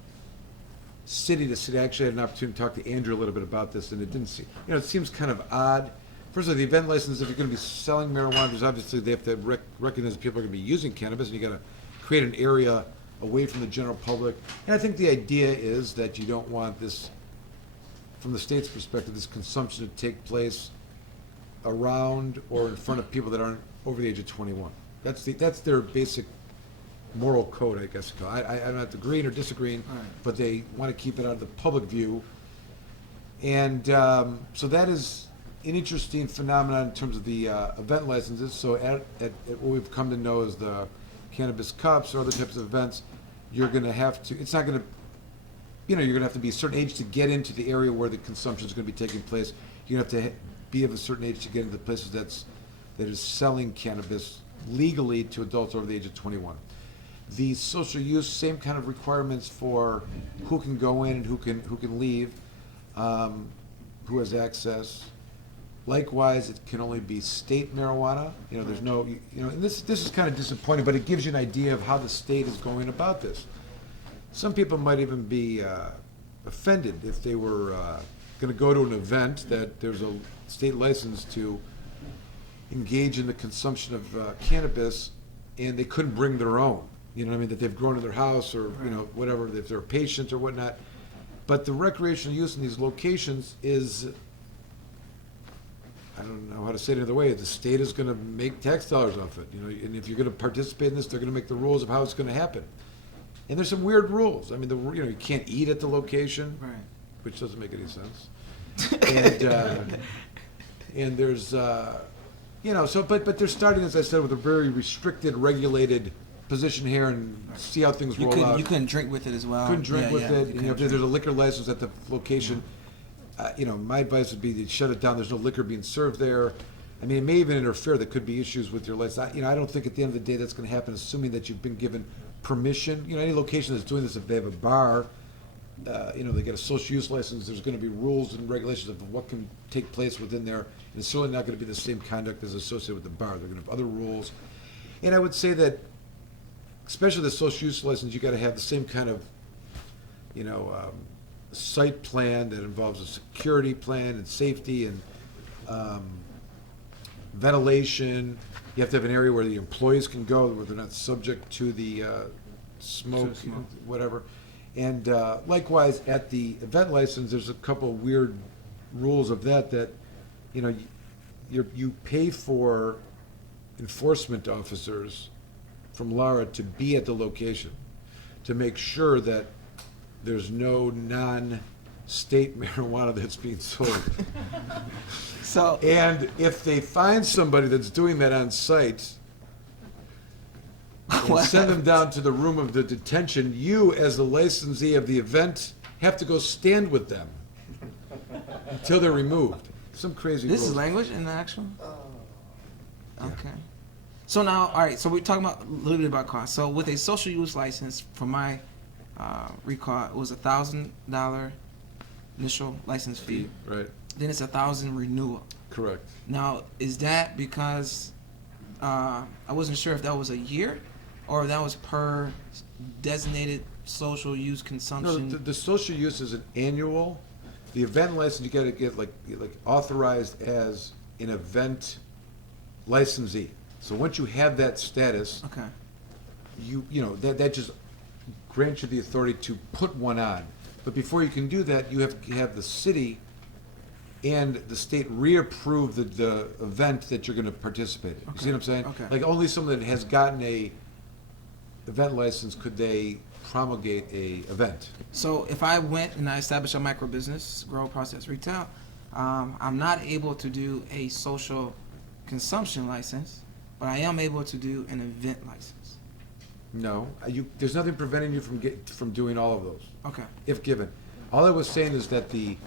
city to city. I actually had an opportunity to talk to Andrew a little bit about this, and it didn't seem, it seems kind of odd. First of all, the event license, if you're going to be selling marijuana, there's obviously they have to recognize that people are going to be using cannabis, and you got to create an area away from the general public. And I think the idea is that you don't want this, from the state's perspective, this consumption to take place around or in front of people that aren't over the age of 21. That's their basic moral code, I guess. I'm not agreeing or disagreeing, Right. but they want to keep it out of the public view. And so that is an interesting phenomenon in terms of the event licenses. So at what we've come to know as the cannabis cups or other types of events, you're going to have to, it's not going to, you're going to have to be a certain age to get into the area where the consumption is going to be taking place. You're going to have to be of a certain age to get into the places that is selling cannabis legally to adults over the age of 21. The social use, same kind of requirements for who can go in and who can leave, who has access. Likewise, it can only be state marijuana. There's no, and this is kind of disappointing, but it gives you an idea of how the state is going about this. Some people might even be offended if they were going to go to an event that there's a state license to engage in the consumption of cannabis, and they couldn't bring their own. That they've grown in their house or whatever, if they're a patient or whatnot. But the recreational use in these locations is, I don't know how to say it another way, the state is going to make tax dollars off it. And if you're going to participate in this, they're going to make the rules of how it's going to happen. And there's some weird rules. You can't eat at the location, Right. which doesn't make any sense. And there's, but they're starting, as I said, with a very restricted, regulated position here, and see how things roll out. You couldn't drink with it as well. Couldn't drink with it. You If there's a liquor license at the location, my advice would be to shut it down. There's no liquor being served there. It may even interfere. There could be issues with your license. I don't think at the end of the day that's going to happen, assuming that you've been given permission. Any location that's doing this, if they have a bar, they get a social use license, there's going to be rules and regulations of what can take place within there. And it's certainly not going to be the same conduct as associated with the bar. They're going to have other rules. And I would say that, especially the social use license, you got to have the same kind of, site plan that involves a security plan and safety and ventilation. You have to have an area where the employees can go, where they're not subject to the smoke, whatever. And likewise, at the event license, there's a couple of weird rules of that you pay for enforcement officers from Lara to be at the location to make sure that there's no non-state marijuana that's being sold. So, and if they find somebody that's doing that on site, and send them down to the room of the detention, you, as the licensee of the event, have to go stand with them until they're removed. Some crazy this rules. is language in the actual? Yeah. Okay. So now, all right, so we're talking about a little bit about cost. So with a social use license, from my recall, it was $1,000 initial license fee. Right, Then it's $1,000 renewal. correct. Now, is that because I wasn't sure if that was a year or if that was per designated social use No, consumption? the social use is an annual. The event license, you gotta get like authorized as an event licensee. So once you have that status, Okay. you know, that just grants you the authority to put one on. But before you can do that, you have to have the city and the state reapprove the event that you're gonna participate in. You see what I'm saying? Okay. Like only someone that has gotten a event license could they promulgate a event. So if I went and I established a micro business, grow, process, retail, I'm not able to do a social consumption license, but I am able to do an event license. No, there's nothing preventing you from doing all of those, Okay. if given. All I was saying is that the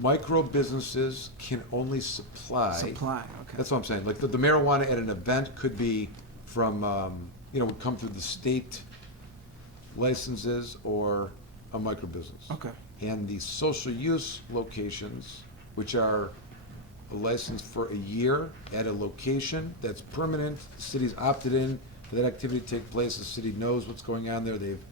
micro businesses can only supply. Supply. Okay. That's what I'm saying. Like the marijuana at an event could be from, would come through the state licenses or a micro business. Okay. And the social use locations, which are a license for a year at a location that's permanent, the city's opted in for that activity to take place, the city knows what's going on there, they've,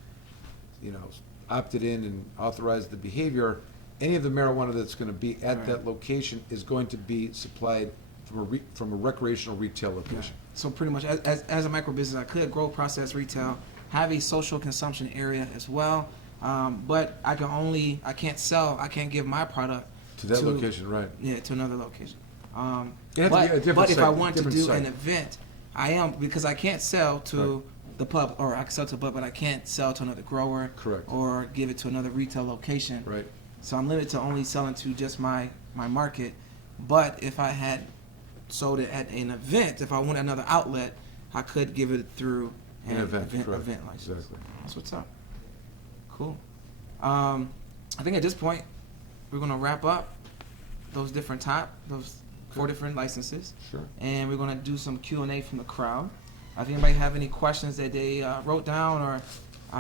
opted in and authorized the behavior. Any of the marijuana that's gonna be at Right. that location is going to be supplied from a recreational retail location. So pretty much, as a micro business, I could grow, process, retail, have a social consumption area as well, but I can't give my product To that location, right. Yeah, to another location. It has to be a different but if site, I want to different do site. an event, I am, because I can't sell to the pub, or I can sell to a pub, but I can't sell to another grower. Correct. Or give it to another retail location. Right. So I'm limited to only selling to just my market. But if I had sold it at an event, if I want another outlet, I could give it through An event, correct. event license. Exactly. That's what's up. Cool. I think at this point, we're gonna wrap up those four different licenses. Sure. And we're gonna do some Q&A from the crowd. If anybody have any questions that they wrote down, or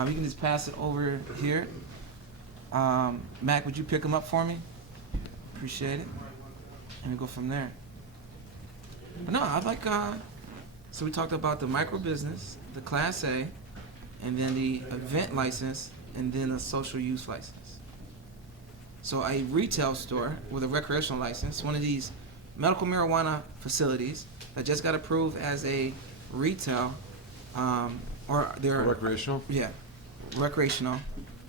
you can just pass it over here. Mac, would you pick them up for me? Appreciate it. And we go from there. But no, I'd like, so we talked about the micro business, the Class A, and then the event license, and then a social use license. So a retail store with a recreational license, one of these medical marijuana facilities that just got approved as a retail, or they're Recreational? recreational.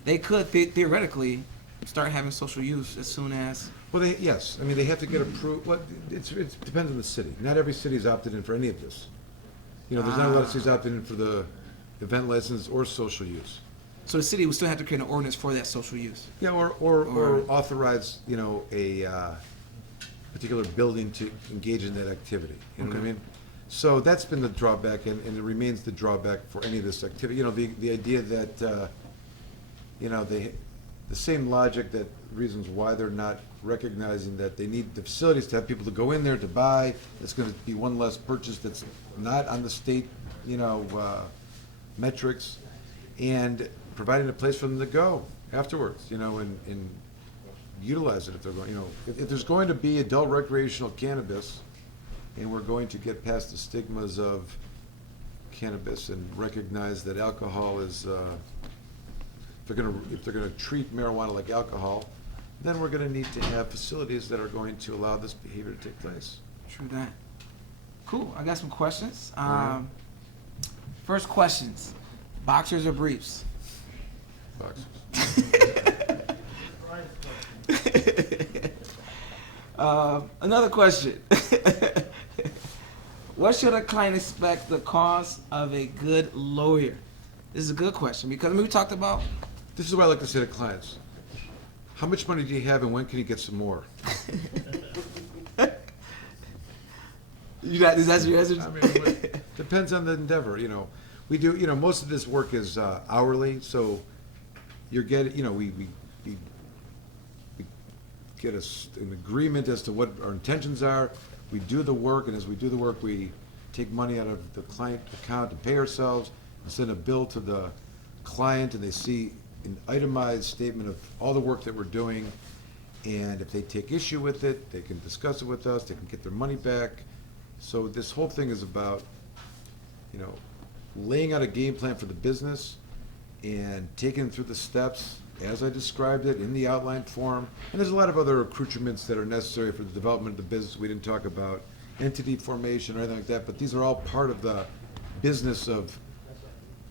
They could theoretically start having social use as soon as. Well, yes, I mean, they have to get approved, well, it depends on the city. Not every city's opted in for any of this. There's not a lot of cities opted in for the event license or social use. So the city would still have to create an ordinance for that social use. Yeah, or authorize, a particular building to engage in that activity. You know what I Okay. mean? So that's been the drawback, and it remains the drawback for any of this activity. The idea that, the same logic that reasons why they're not recognizing that they need the facilities to have people to go in there to buy. It's going to be one less purchase that's not on the state, metrics, and providing a place for them to go afterwards, and utilize it if they're going, if there's going to be adult recreational cannabis, and we're going to get past the stigmas of cannabis and recognize that alcohol is, if they're gonna treat marijuana like alcohol, then we're gonna need to have facilities that are going to allow this behavior to take place. True that. Cool. I got some questions. Alright. First questions: boxers or briefs? Boxes. Another question. What should a client expect the cost of a good lawyer? This is a good question because we talked about. This is what I like to say to clients. How much money do you have and when can you get some more? Is that your answer? I mean, depends on the endeavor, We do, most of this work is hourly, so you're getting, we get an agreement as to what our intentions are. We do the work, and as we do the work, we take money out of the client account to pay ourselves, and send a bill to the client, and they see an itemized statement of all the work that we're doing, and if they take issue with it, they can discuss it with us, they can get their money back. So this whole thing is about, laying out a game plan for the business and taking them through the steps as I described it in the outline form. And there's a lot of other accoutrements that are necessary for the development of the business. We didn't talk about entity formation or anything like that, but these are all part of the business of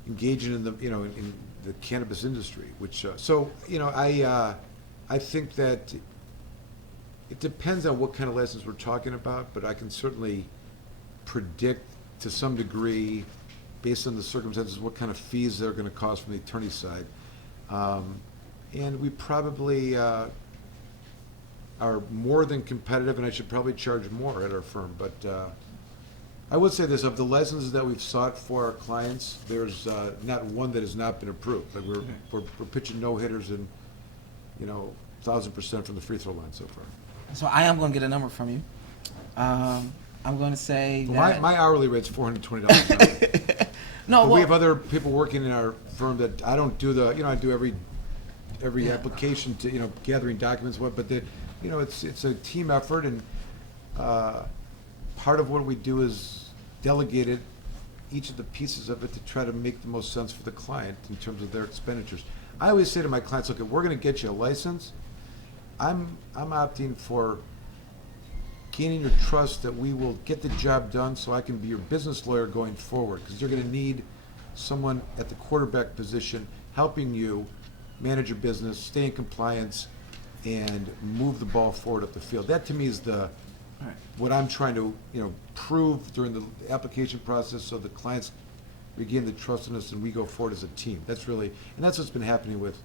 engaging in the, in the cannabis industry, which, I think that it depends on what kind of license we're talking about, but I can certainly predict to some degree, based on the circumstances, what kind of fees they're gonna cost from the attorney's side. And we probably are more than competitive, and I should probably charge more at our firm, but I would say this, of the licenses that we've sought for our clients, there's not one that has not been approved. Like we're pitching no-hitters and, 1,000% from the free throw line so far. So I am going to get a number from you. I'm going to say Well, that... my hourly rate's $420 an hour. No, But we have other people working in our firm that I don't do I do every Yeah. application to, gathering documents, but it's a team effort, and part of what we do is delegate it, each of the pieces of it, to try to make the most sense for the client in terms of their expenditures. I always say to my clients, look, if we're gonna get you a license, I'm opting for gaining your trust that we will get the job done so I can be your business lawyer going forward, because you're gonna need someone at the quarterback position helping you manage your business, stay in compliance, and move the ball forward up the field. That to me is Right. what I'm trying to, prove during the application process, so the clients regain the trust in us and we go forward as a team. That's really, and that's what's been happening with,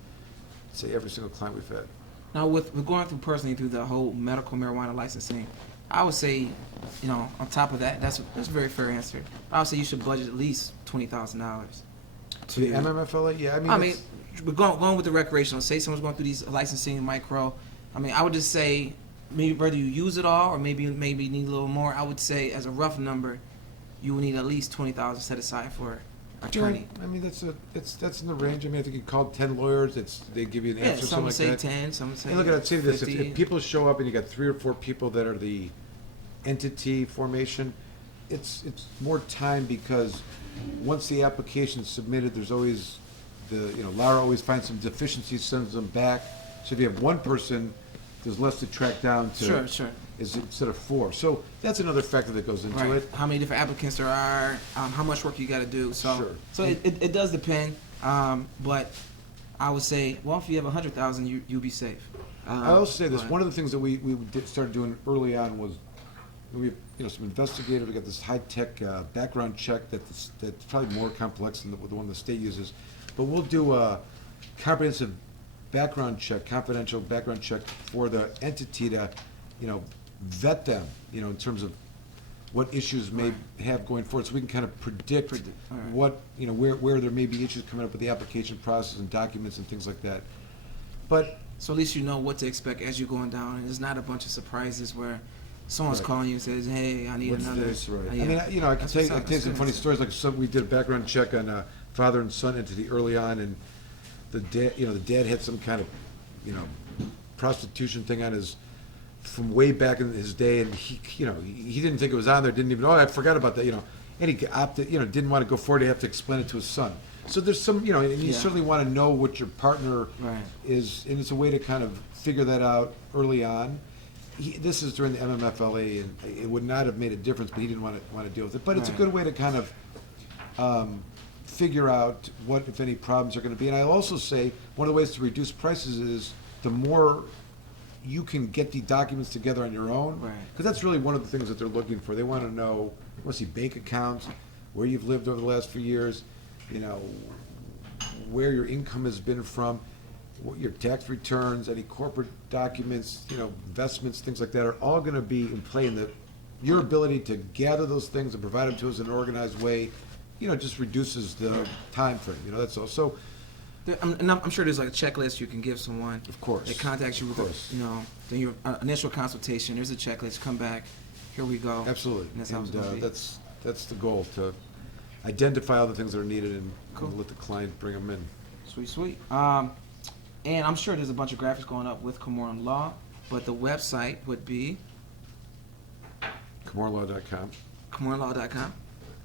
say, every single client we've had. Now, with going through the whole medical marijuana licensing, I would say, on top of that, that's a very fair answer. I would say you should budget at least $20,000. To the MMFLA, yeah, I mean, we're going with the recreational. Say someone's going through these licensing micro. I would just say, maybe whether you use it all or maybe need a little more. I would say, as a rough number, you will need at least $20,000 set aside for attorney. Yeah, I mean, that's in the range. I mean, I think you called 10 lawyers, they give you an answer, some something would say like that. 10, some would say Hey, look, I'd say this, 50. if people show up and you got 3 or 4 people that are the entity formation, it's more time, because once the application's submitted, there's always Laura always finds some deficiencies, sends them back. So if you have one person, there's less to track down to. Sure. Instead of 4. So that's another factor that goes into Right. it. How many different applicants there are, how much work you got to do. So, Sure. So it does depend, but I would say, well, if you have 100,000, you'll be safe. I also say this, but- one of the things that we started doing early on was, we have some investigators, we got this high-tech background check that's probably more complex than the one the state uses, but we'll do a comprehensive background check, confidential background check for the entity to, vet them, in terms of what issues may have going forward, so we can kind of predict All right. what, where there may be issues coming up with the application process and documents and things like that. But So at least you know what to expect as you're going down, and it's not a bunch of surprises where someone's Right. calling you and says, "Hey, I need what's another." this, right? Yeah. I mean, I can That's tell you, what's up. some That's funny good. stories, we did a background check on a father and son entity early on, and the dad had some kind of, prostitution thing on his, from way back in his day, and he didn't think it was on there, didn't even, I forgot about that, and he opted, didn't want to go forward, he had to explain it to his son. So there's some, and you Yeah. certainly want to know what your partner Right. is, and it's a way to kind of figure that out early on. This is during the MMFLA, and it would not have made a difference, but he didn't want to deal with it. But it's a Right. good way to kind of figure out what, if any, problems are going to be. And I'll also say, one of the ways to reduce prices is the more you can get the documents together on your own. Right. Because that's really one of the things that they're looking for. They want to know, see bank accounts, where you've lived over the last few years, where your income has been from, what your tax returns, any corporate documents, investments, things like that are all going to be in play. And your ability to gather those things and provide them to us in an organized way, just reduces the time frame. That's all. So, I'm sure there's like a checklist you can give someone. Of course. They contact you with, Of course. then your initial consultation. There's a checklist. Come back. Here we go. absolutely. And that's how it's And, gonna be. that's the goal, to identify all the things that are needed and Cool. let the client bring them in. Sweet, sweet. And I'm sure there's a bunch of graphics going up with Komorn Law, but the website would be Komornlaw.com. komornlaw.com.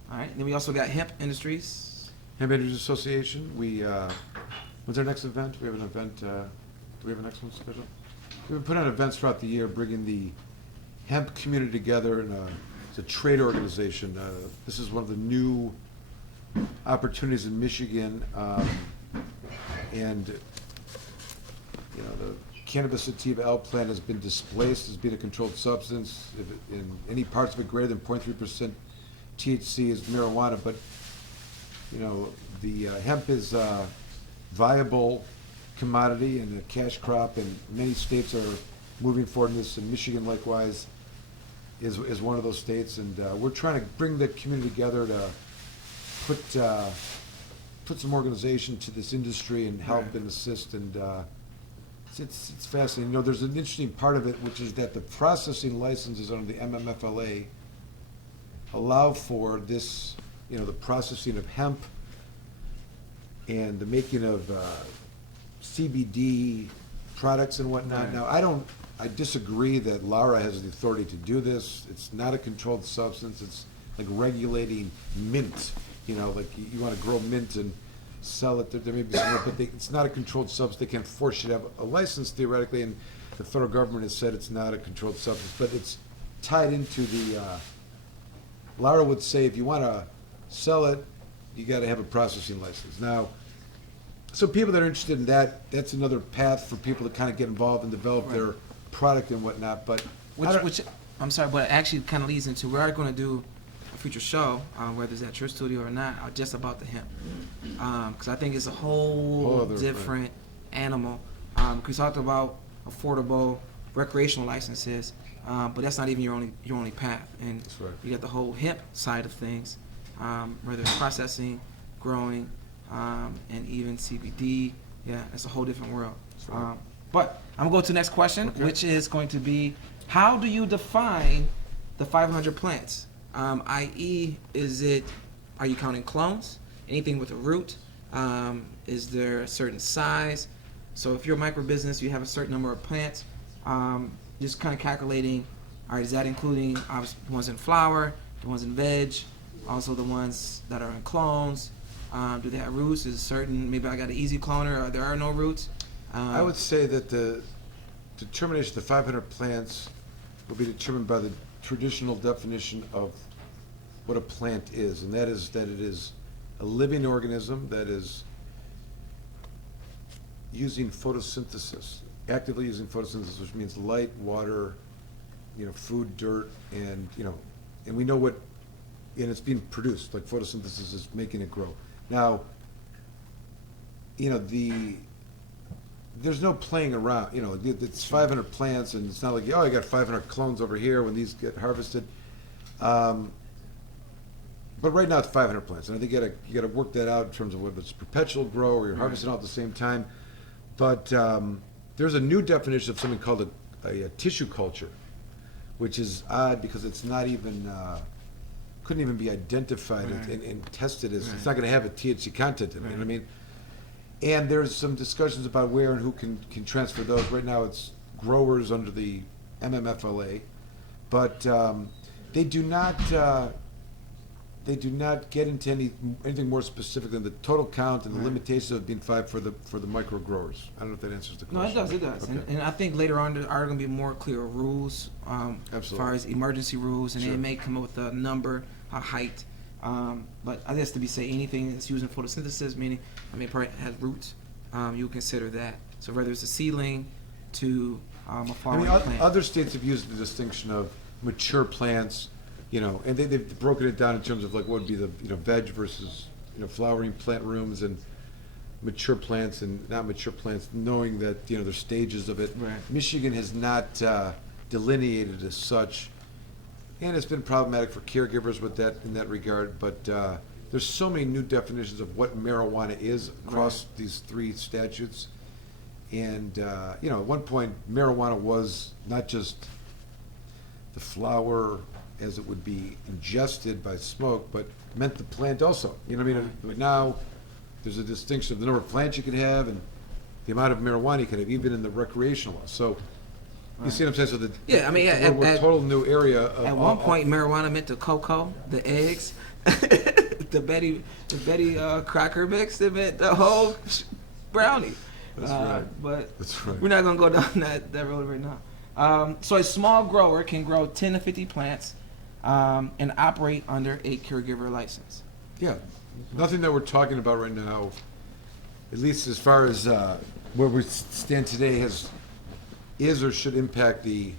All right. Then we also got Hemp Industries. Hemp Industries Association. When's our next event? We have an event. Do we have a next one scheduled? We put on events throughout the year, bringing the hemp community together, and it's a trade organization. This is one of the new opportunities in Michigan, and the cannabis sativa L plant has been displaced as being a controlled substance. If in any parts of it greater than 0.3% THC is marijuana, but the hemp is a viable commodity and a cash crop, and many states are moving forward in this, and Michigan likewise is one of those states, and we're trying to bring the community together to put some organization to this industry and help and assist, and it's fascinating. There's an interesting part of it, which is that the processing licenses under the MMFLA allow for this, the processing of hemp and the making of CBD products and whatnot. Right. Now, I disagree that Lara has the authority to do this. It's not a controlled substance. It's like regulating mint. Like you want to grow mint and sell it. There may be some, but it's not a controlled substance. They can't force you to have a license theoretically, and the federal government has said it's not a controlled substance. But it's tied into the. Lara would say if you want to sell it, you got to have a processing license. Now, so people that are interested in that's another path for people to kind of get involved and develop their product and whatnot. But Which I'm sorry, but it actually kind of leads into we are going to do a future show, whether it's at your studio or not, just about the hemp, because I think it's a whole different animal. We talked about affordable recreational licenses, but that's not even your only path. And That's right. you got the whole hemp side of things, whether it's processing, growing, and even CBD. Yeah, it's a whole different world. Right. But I'm going to go to the next question, Okay. which is going to be, how do you define the 500 plants? I.e., are you counting clones? Anything with a root? Is there a certain size? So if you're a micro business, you have a certain number of plants. Just kind of calculating, all right, is that including the ones in flower, the ones in veg, also the ones that are in clones? Do they have roots? Is it certain, maybe I got an easy cloner, or there are no roots? I would say that the determination of the 500 plants will be determined by the traditional definition of what a plant is, and that is that it is a living organism that is using photosynthesis, actively using photosynthesis, which means light, water, food, dirt, and and we know what, and it's being produced, like photosynthesis is making it grow. Now, there's no playing around. It's 500 plants, and it's not like, I got 500 clones over here when these get harvested. But right now it's 500 plants, and I think you got to work that out in terms of whether it's perpetual grow or you're harvesting all at the same time. But there's a new definition of something called a tissue culture, which is odd because it's not even couldn't even be identified and tested as it's not going to have a THC content in it. You know what I mean? And there's some discussions about where and who can transfer those. Right now it's growers under the MMFLA, but they do not get into anything more specific than the total count and the limitations of being 5 for the micro growers. I don't know if that answers the question. No, it does. Okay. And I think later on there are going to be more clear rules as far as emergency rules, and Sure. they may come up with a number, a height. But I guess to be say anything that's using photosynthesis, meaning probably has roots, you would consider that. So whether it's a seedling to a flowering plant. Other states have used the distinction of mature plants, and they've broken it down in terms of like what would be the veg versus flowering plant rooms and mature plants and not mature plants, knowing that there's stages of it. Right. Michigan has not delineated as such, and it's been problematic for caregivers with that in that regard. But there's so many new definitions of what marijuana is across these 3 statutes, and at one point marijuana was not just the flower as it would be ingested by smoke, but meant the plant also. But now there's a distinction of the number of plants you can have and the amount of marijuana you can have, even in the recreational law. So, you see what I'm saying? So Yeah, I mean, we're a total new area. At one point, marijuana meant the cocoa, the eggs, the Betty cracker mix. It meant the whole brownie. That's right. But That's right. we're not gonna go down that road right now. So a small grower can grow 10 to 50 plants and operate under a caregiver license. Yeah, nothing that we're talking about right now, at least as far as where we stand today, is or should impact the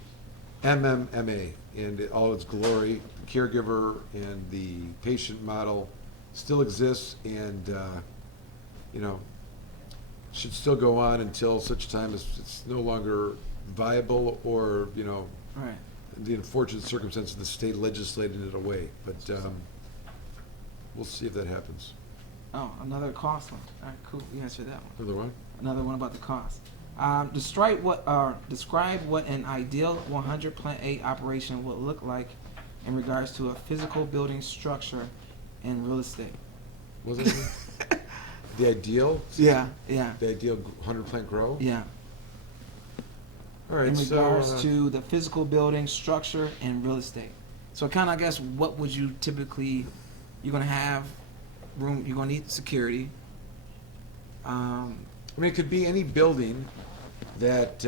MMMA in all its glory. The caregiver and the patient model still exists, and should still go on until such time as it's no longer viable, or Right. the unfortunate circumstance of the state legislating it away. But we'll see if that happens. Oh, another cost one. All right, cool. You answered that one. Another one? Another one about the cost. Describe what an ideal 100 plant A operation would look like in regards to a physical building structure and real estate. Was it the ideal? Yeah. The ideal 100 plant grow? Yeah. All right. In So regards to the physical building structure and real estate. So kind of, I guess, what would you typically? You're gonna have room. You're gonna need security. I mean, it could be any building that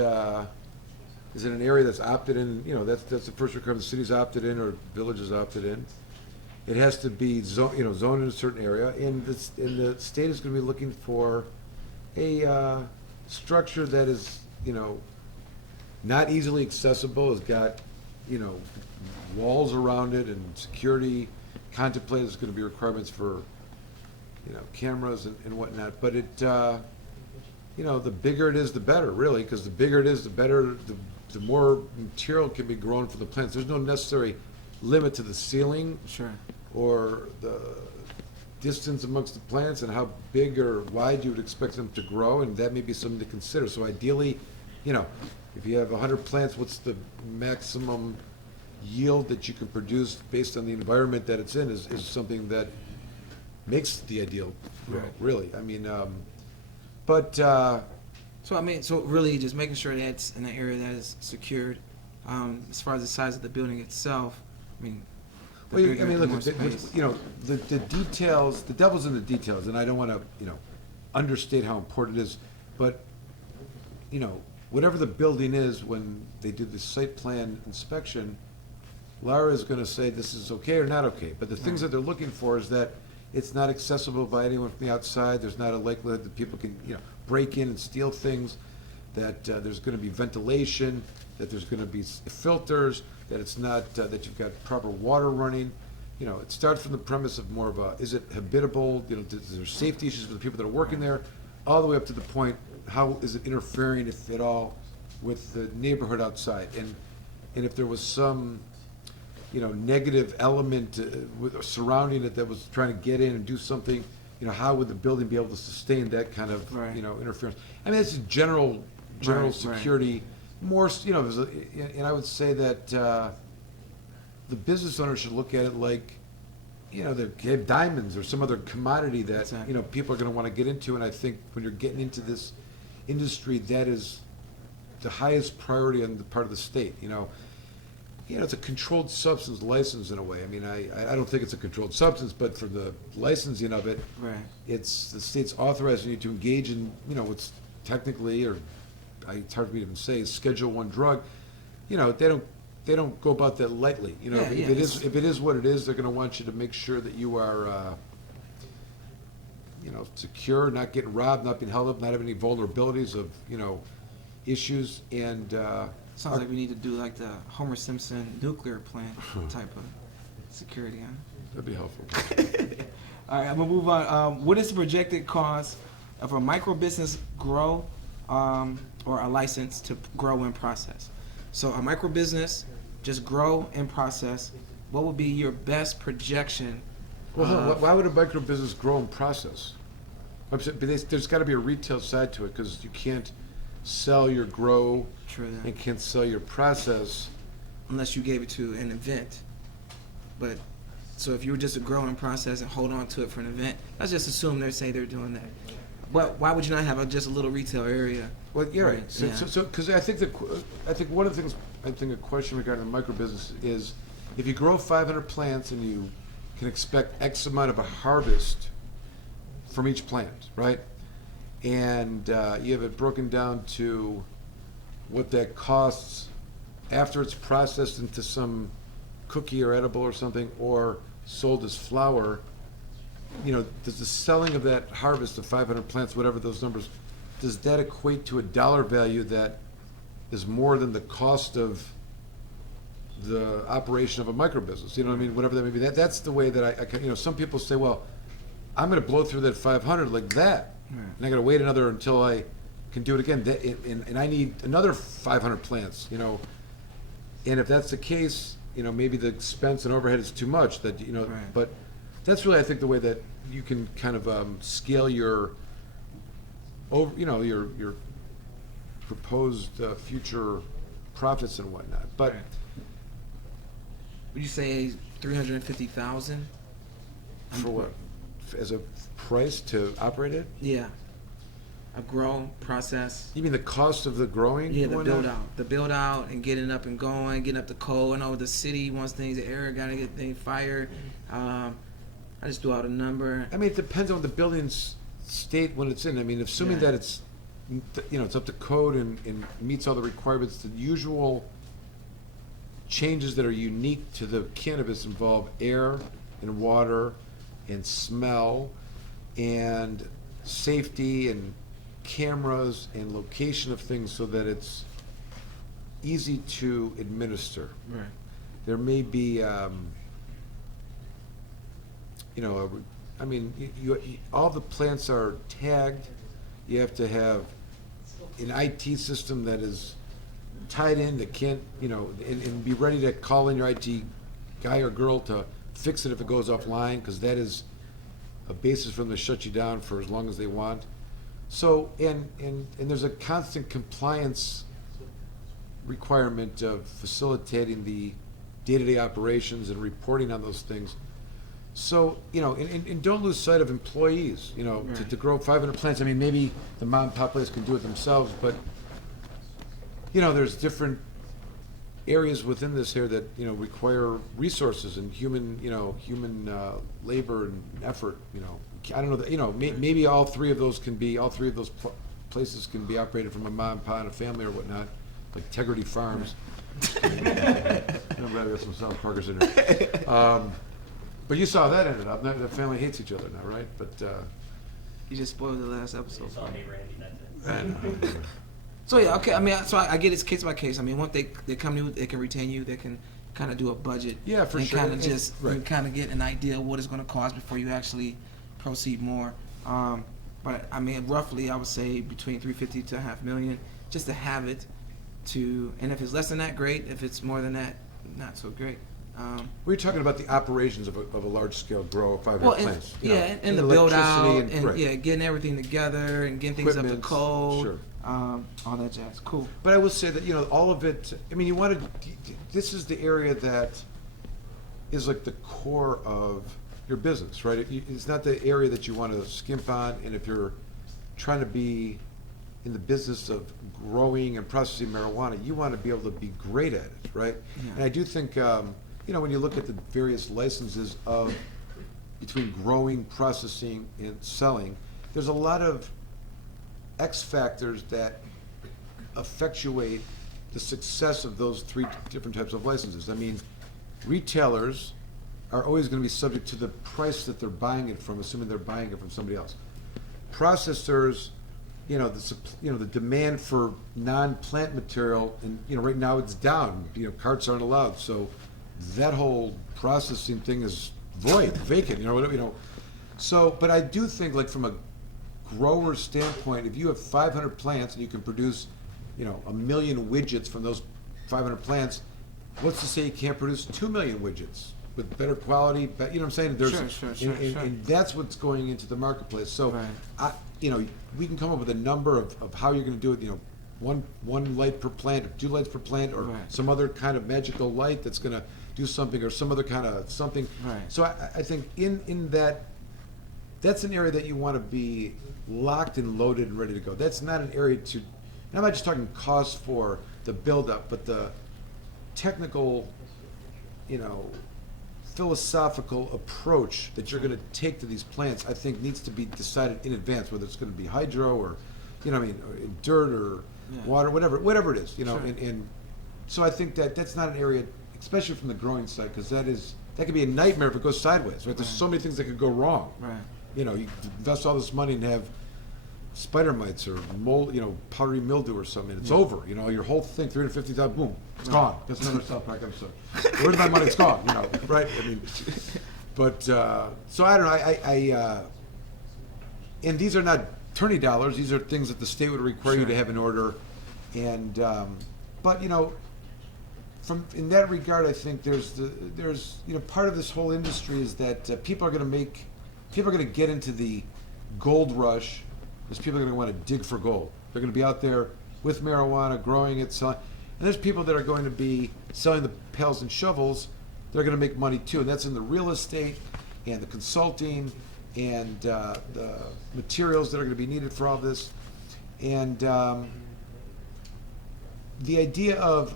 is in an area that's opted in. That's the first requirement. The city's opted in or village is opted in. It has to be zoned in a certain area, and the state is going to be looking for a structure that is not easily accessible. Has got walls around it and security contemplated. There's going to be requirements for cameras and whatnot. But it the bigger it is, the better, really, because the bigger it is, the better, the more material can be grown for the plants. There's no necessary limit to the ceiling Sure. or the distance amongst the plants and how big or wide you would expect them to grow, and that may be something to consider. So ideally, if you have 100 plants, what's the maximum yield that you can produce based on the environment that it's in is something that makes the ideal grow, Right. really. I mean, So really just making sure that it's in an area that is secured. As far as the size of the building itself, I mean, the well, bigger, I mean, the look, more space. the details, the devil's in the details, and I don't want to, understate how important it is, but, whatever the building is, when they do the site plan inspection, Lara is going to say this is okay or not okay. But the things that they're looking for is that it's not accessible by anyone from the outside. There's not a likelihood that people can, break in and steal things. That there's going to be ventilation. That there's going to be filters. That it's not that you've got proper water running. It starts from the premise of more of a, is it habitable? Is there safety issues for the people that are working there? All the way up to the point, how is it interfering, if at all, with the neighborhood outside? And if there was some negative element surrounding it that was trying to get in and do something, how would the building be able to sustain that kind of, Right. Interference? I mean, it's general Right. security. More, and I would say that the business owner should look at it like, they have diamonds or some other commodity that, Exactly. people are going to want to get into. And I think when you're getting into this industry, that is the highest priority on the part of the state. It's a controlled substance license in a way. I mean, I don't think it's a controlled substance, but for the licensing of it, Right. it's the state's authorizing you to engage in, what's technically, or it's hard for me to even say, Schedule I drug. They don't go about that lightly. Yeah, if it is what it is, they're going to want you to make sure that you are, secure, not getting robbed, not being held up, not having any vulnerabilities of, issues. And Sounds like we need to do like the Homer Simpson nuclear plant type of security. Huh? that'd be helpful. All right, I'm gonna move on. What is the projected cost of a micro business grow or a license to grow and process? So a micro business, just grow and process. What would be your best projection? Well, hold on, why would a micro business grow and process? But there's got to be a retail side to it, because you can't sell your grow True that. and can't sell your process. Unless you gave it to an event, but So if you were just a grow and process and hold on to it for an event, let's just assume they're doing that. But why would you not have just a little retail area? Well, you're right. So, Yeah. because I think one of the things, I think a question regarding the micro business is, if you grow 500 plants and you can expect X amount of a harvest from each plant, right? And you have it broken down to what that costs after it's processed into some cookie or edible or something, or sold as flour. Does the selling of that harvest of 500 plants, whatever those numbers, does that equate to a dollar value that is more than the cost of the operation of a micro business? You know what I mean? Whatever that may be. That's the way that I some people say, well, I'm going to blow through that 500 like that, and I got to wait until I can do it again. And I need another 500 plants, And if that's the case, maybe the expense and overhead is too much. Right. But that's really, I think, the way that you can kind of scale your proposed future profits and whatnot. But Right. Would you say 350,000? for what? As a price to operate it? Yeah. A grow process. You mean the cost of the growing? Yeah, and the whatnot? build out, and getting up and going, getting up the code. I know the city wants things, the area got to get things fired. I just threw out a number. I mean, it depends on the building's state when it's in. I mean, assuming Yeah. that it's, it's up to code and meets all the requirements, the usual changes that are unique to the cannabis involve air and water and smell and safety and cameras and location of things so that it's easy to administer. Right. There may be, all the plants are tagged. You have to have an IT system that is tied in, that can't, and be ready to call in your IT guy or girl to fix it if it goes offline, because that is a basis for them to shut you down for as long as they want. So, and there's a constant compliance requirement of facilitating the day-to-day operations and reporting on those things. So, and don't lose sight of employees, Right. to grow 500 plants. I mean, maybe the mom and pop place can do it themselves, but, there's different areas within this here that, require resources and human labor and effort, I don't know, that, maybe all three of those places can be operated from a mom and pop and a family or whatnot, like Tegrity Farms. I'm glad we got some South Parkers in there. But you saw that ended up. The family hates each other now, right? But You just spoiled the last episode. It's all hey Randy, that's it. So yeah, okay. I mean, I get it's case by case. I mean, once they come to you, they can retain you. They can kind of do a budget. Yeah, for and sure. Kind of And- just right. kind of get an idea of what it's going to cost before you actually proceed more. But I mean, roughly, I would say between 350 to $500,000 just to have it. And if it's less than that, great. If it's more than that, not so great. we're talking about the operations of a large-scale grow of 500 Well, and, plants. and the build out, electricity and right. getting everything together and getting things up to Equipment, code, sure. all that jazz. Cool. But I will say that, all of it, I mean, this is the area that is like the core of your business, right? It's not the area that you want to skimp on, and if you're trying to be in the business of growing and processing marijuana, you want to be able to be great at it, right? Yeah. And I do think, when you look at the various licenses between growing, processing, and selling, there's a lot of X factors that effectuate the success of those three different types of licenses. I mean, retailers are always going to be subject to the price that they're buying it from, assuming they're buying it from somebody else. Processors, the demand for non-plant material, and right now it's down. Carts aren't allowed, so that whole processing thing is vacant. So, but I do think, like from a grower standpoint, if you have 500 plants and you can produce, 1 million widgets from those 500 plants, what's to say you can't produce 2 million widgets with better quality? You know what I'm saying? Sure. And that's what's going into the marketplace. So, Right. we can come up with a number of how you're going to do it. one light per plant, or 2 lights per plant, or Right. some other kind of magical light that's gonna do something, or some other kind of something. Right. So I think in that, that's an area that you wanna be locked and loaded and ready to go. That's not an area to, and I'm not just talking cost for the buildup, but the technical, philosophical approach that you're going to take to these plants, I think needs to be decided in advance, whether it's going to be hydro or, or dirt or Yeah. water, whatever it is, Sure. and so I think that's not an area, especially from the growing side, because that could be a nightmare if it goes sideways, right? There's Right. so many things that could go wrong. Right. You invest all this money and have spider mites or mold, powdery mildew or something, and it's Yeah. over. Your whole thing, 350,000, boom, it's Right. gone. That's another South Park episode. Where's my money? It's gone. Right? But so I don't know. And these are not attorney dollars. These are things that the state would require you Sure. to have in order. And but from in that regard, I think there's part of this whole industry is that people are going to get into the gold rush. There's people are going to want to dig for gold. They're going to be out there with marijuana, growing it, selling. And there's people that are going to be selling the pails and shovels. They're going to make money too, and that's in the real estate and the consulting and the materials that are going to be needed for all this. And the idea of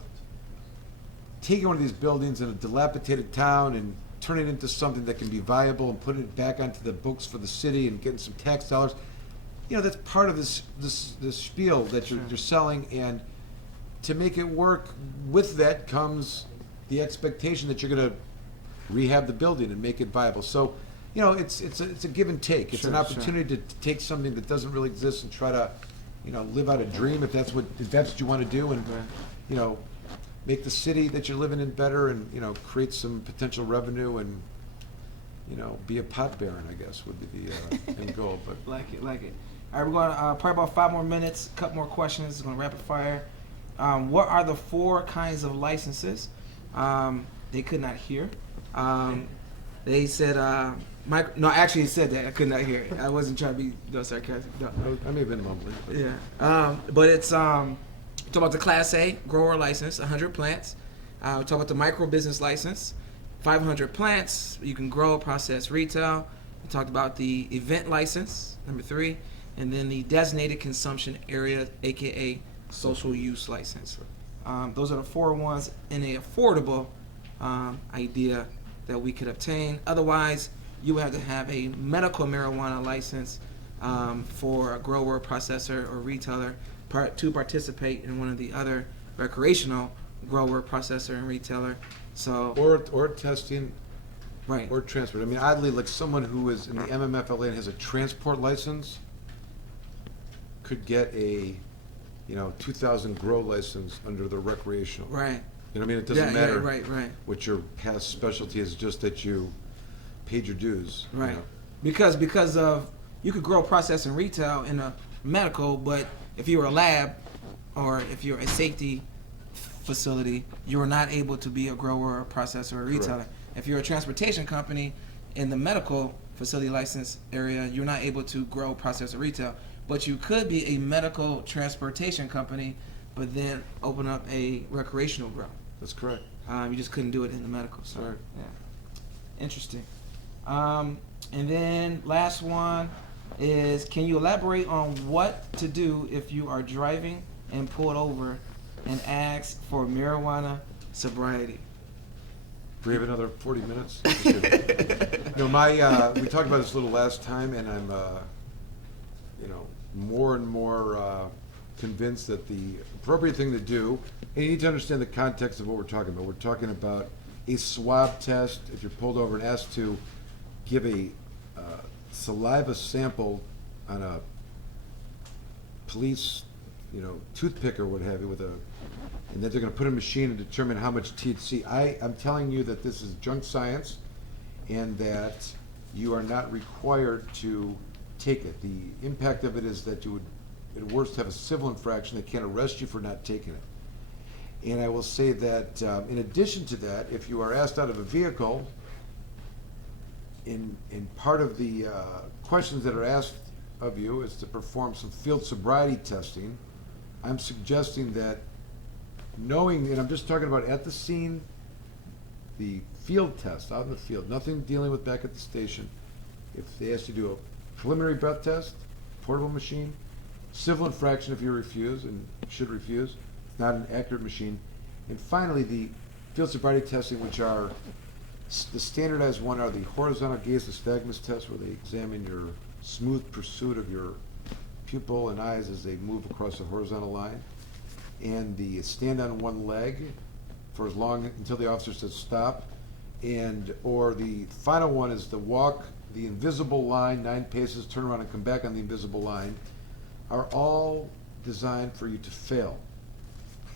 taking one of these buildings in a dilapidated town and turning it into something that can be viable and putting it back onto the books for the city and getting some tax dollars, that's part of this spiel that you're selling. And to make it work, with that comes the expectation that you're going to rehab the building and make it viable. So, it's a give and take. It's Sure, an opportunity to take something that doesn't really exist and try to, live out a dream if that's what you want to do, and Right. make the city that you're living in better, and create some potential revenue, and be a pot baron, I guess, would be the end goal. But Like it. All right, we're going to probably about 5 more minutes, couple more questions. It's going to rapid fire. What are the 4 kinds of licenses? They could not hear. They said, no, actually it said that. I could not hear it. I wasn't trying to be sarcastic. No. I may have been mumbling. But Yeah. But it's, talk about the Class A grower license, 100 plants. We talk about the micro business license, 500 plants. You can grow, process, retail. We talked about the event license, number 3. And then the designated consumption area, aka social use license. Those are the 4 ones in a affordable idea that we could obtain. Otherwise, you would have to have a medical marijuana license for a grower, processor, or retailer to participate in one of the other recreational grower, processor, and retailer. So or testing, right. or transport. I mean, oddly, like someone who is in the MMFLA and has a transport license could get a 2,000 grow license under the recreational. Right. You know what I mean? It doesn't matter right. what your past specialty is, just that you paid your dues. Right. Because of you could grow, process, and retail in a medical, but if you're a lab or if you're a safety facility, you are not able to be a grower, or processor, or retailer. Correct. If you're a transportation company in the medical facility license area, you're not able to grow, process, or retail. But you could be a medical transportation company, but then open up a recreational grow. That's correct. You just couldn't do it in the medical side. Right. Yeah. Interesting. And then last one is, can you elaborate on what to do if you are driving and pulled over and ask for marijuana sobriety? We have another 40 minutes. We talked about this a little last time, and I'm, more and more convinced that the appropriate thing to do, and you need to understand the context of what we're talking about. We're talking about a swab test. If you're pulled over and asked to give a saliva sample on a police, toothpick or what have you, and that they're going to put in a machine and determine how much THC. I'm telling you that this is junk science, and that you are not required to take it. The impact of it is that you would, at worst, have a civil infraction. They can't arrest you for not taking it. And I will say that in addition to that, if you are asked out of a vehicle, in part of the questions that are asked of you is to perform some field sobriety testing I'm suggesting that knowing, and I'm just talking about at the scene, the field test, out in the field, nothing dealing with back at the station. If they ask you to do a preliminary breath test, portable machine, civil infraction if you refuse, and should refuse, it's not an accurate machine. And finally, the field sobriety testing, which are, the standardized one are the horizontal gaze nystagmus test, where they examine your smooth pursuit of your pupil and eyes as they move across a horizontal line, and the stand on one leg for as long until the officer says stop, and or the final one is the walk the invisible line 9 paces, turn around and come back on the invisible line, are all designed for you to fail.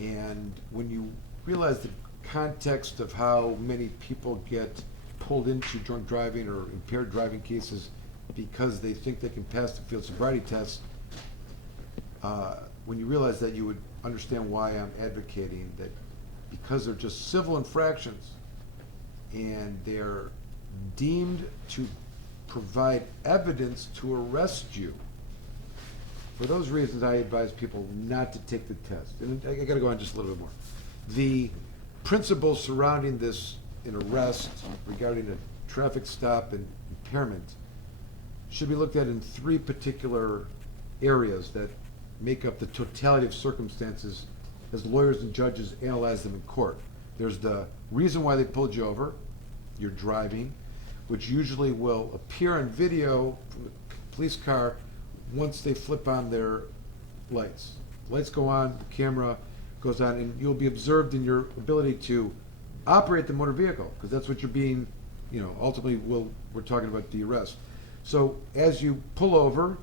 And when you realize the context of how many people get pulled into drunk driving or impaired driving cases because they think they can pass the field sobriety test, when you realize that, you would understand why I'm advocating that, because they're just civil infractions and they're deemed to provide evidence to arrest you. For those reasons, I advise people not to take the test. And I gotta go on just a little bit more. The principles surrounding this, an arrest regarding a traffic stop and impairment, should be looked at in 3 particular areas that make up the totality of circumstances as lawyers and judges analyze them in court. There's the reason why they pulled you over, your driving, which usually will appear on video from the police car once they flip on their lights. Lights go on, the camera goes on, and you'll be observed in your ability to operate the motor vehicle, because that's what you're being, ultimately we're talking about the arrest. So as you pull over,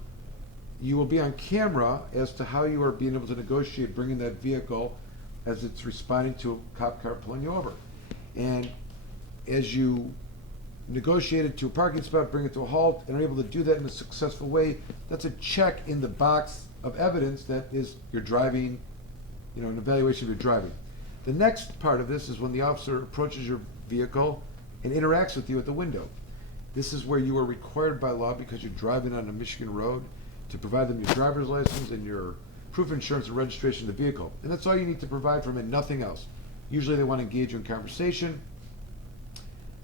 you will be on camera as to how you are being able to negotiate bringing that vehicle as it's responding to a cop car pulling you over. And as you negotiate it to a parking spot, bring it to a halt, and are able to do that in a successful way, that's a check in the box of evidence that is your driving, an evaluation of your driving. The next part of this is when the officer approaches your vehicle and interacts with you at the window. This is where you are required by law, because you're driving on a Michigan road, to provide them your driver's license and your proof of insurance and registration of the vehicle. And that's all you need to provide for them, and nothing else. Usually they want to engage you in conversation.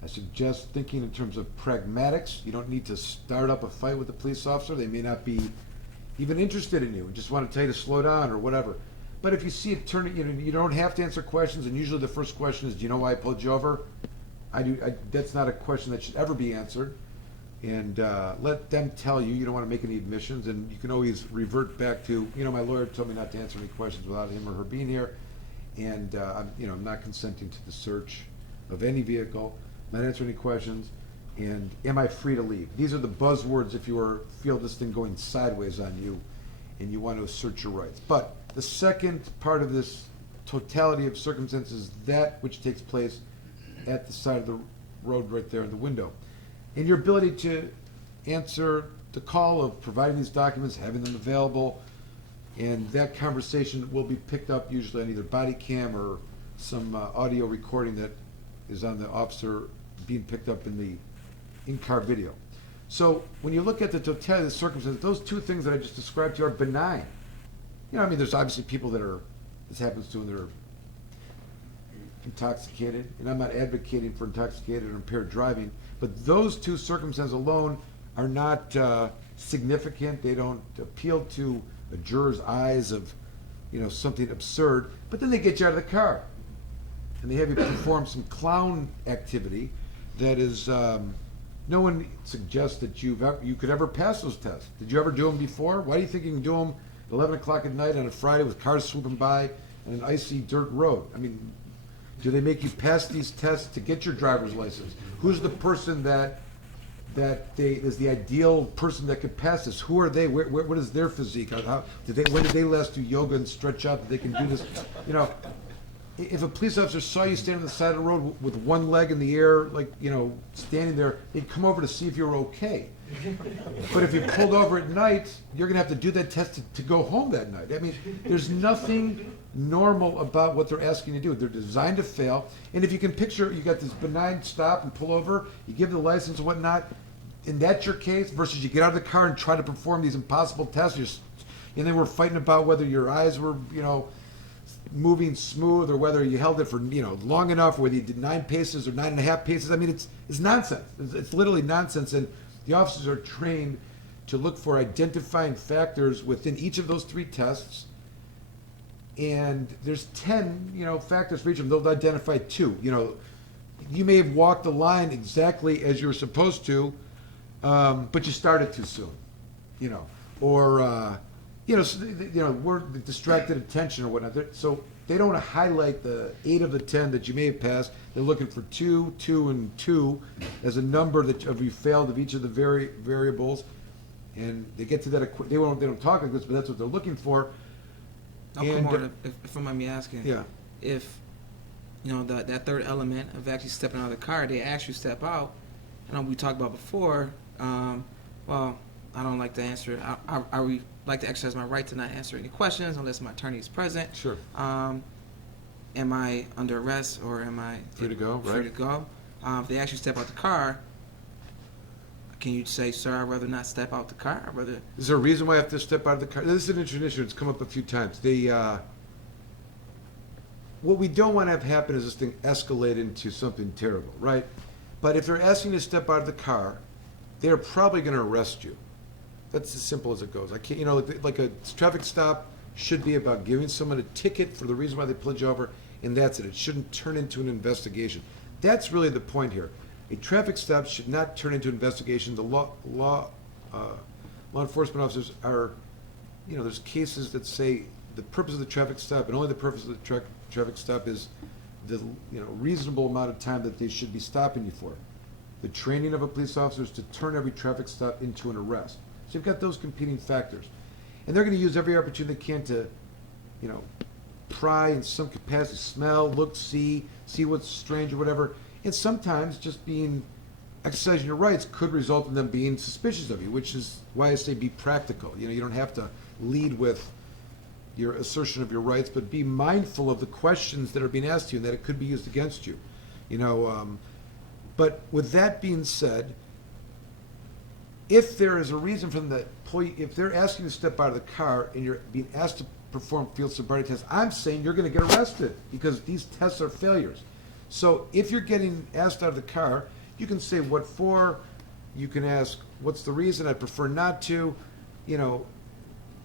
I suggest thinking in terms of pragmatics. You don't need to start up a fight with the police officer. They may not be even interested in you and just want to tell you to slow down or whatever. But if you see it turning, you don't have to answer questions, and usually the first question is, do you know why I pulled you over? That's not a question that should ever be answered. And let them tell you. You don't want to make any admissions, and you can always revert back to, my lawyer told me not to answer any questions without him or her being here, and I'm not consenting to the search of any vehicle, not answering any questions, and am I free to leave? These are the buzzwords if you feel this thing going sideways on you and you want to assert your rights. But the second part of this totality of circumstances, that which takes place at the side of the road right there in the window. And your ability to answer the call of providing these documents, having them available, and that conversation will be picked up usually on either body cam or some audio recording that is on the officer being picked up in the in-car video. So when you look at the totality of the circumstances, those 2 things that I just described to you are benign. There's obviously people this happens to, and they're intoxicated, and I'm not advocating for intoxicated or impaired driving, but those 2 circumstances alone are not significant. They don't appeal to a juror's eyes of, something absurd. But then they get you out of the car, and they have you perform some clown activity that is, no one suggests that you could ever pass those tests. Did you ever do them before? Why do you think you can do them at 11 o'clock at night on a Friday with cars swooping by on an icy dirt road? Do they make you pass these tests to get your driver's license? Who's the person that is the ideal person that could pass this? Who are they? What is their physique? When did they last do yoga and stretch out that they can do this? If a police officer saw you standing on the side of the road with one leg in the air, standing there, they'd come over to see if you were okay. But if you pulled over at night, you're going to have to do that test to go home that night. There's nothing normal about what they're asking you to do. They're designed to fail. And if you can picture, you got this benign stop and pull over, you give the license and whatnot, and that's your case, versus you get out of the car and try to perform these impossible tests. and then we're fighting about whether your eyes were, moving smooth or whether you held it for, long enough, or whether you did 9 paces or 9.5 paces. I mean, it's nonsense. It's literally nonsense, and the officers are trained to look for identifying factors within each of those 3 tests. And there's 10, factors for each of them. They'll identify 2. You may have walked the line exactly as you were supposed to, but you started too soon, or we're distracted attention or whatnot. So they don't want to highlight the 8 of the 10 that you may have passed. They're looking for 2, 2, and 2 as a number that of you failed of each of the variables, and they get to that. They don't talk like this, but that's what they're looking for. Now, Komorn, if you mind me asking, Yeah. if that third element of actually stepping out of the car, they actually step out. We talked about before. Well, I don't like to answer. I like to exercise my right to not answer any questions unless my attorney is present. Sure. Am I under arrest or am I Free to go, Free right. to go. If they actually step out the car, can you say, "Sir, I'd rather not step out the car. I'd rather." Is there a reason why I have to step out of the car? This is an interesting issue. It's come up a few times. What we don't want to have happen is this thing escalate into something terrible, right? But if they're asking you to step out of the car, they're probably going to arrest you. That's as simple as it goes. I can't, like a traffic stop should be about giving someone a ticket for the reason why they pulled you over, and that's it. It shouldn't turn into an investigation. That's really the point here. A traffic stop should not turn into an investigation. The law enforcement officers are, there's cases that say the purpose of the traffic stop, and only the purpose of the traffic stop is the reasonable amount of time that they should be stopping you for. The training of a police officer is to turn every traffic stop into an arrest. So you've got those competing factors. And they're going to use every opportunity they can to, pry in some capacity, smell, look, see what's strange or whatever. And sometimes just exercising your rights could result in them being suspicious of you, which is why I say be practical. You don't have to lead with your assertion of your rights, but be mindful of the questions that are being asked you and that it could be used against you. But with that being said, if there is a reason for them if they're asking you to step out of the car and you're being asked to perform field sobriety tests, I'm saying you're going to get arrested because these tests are failures. So if you're getting asked out of the car, you can say what for. You can ask what's the reason. I prefer not to.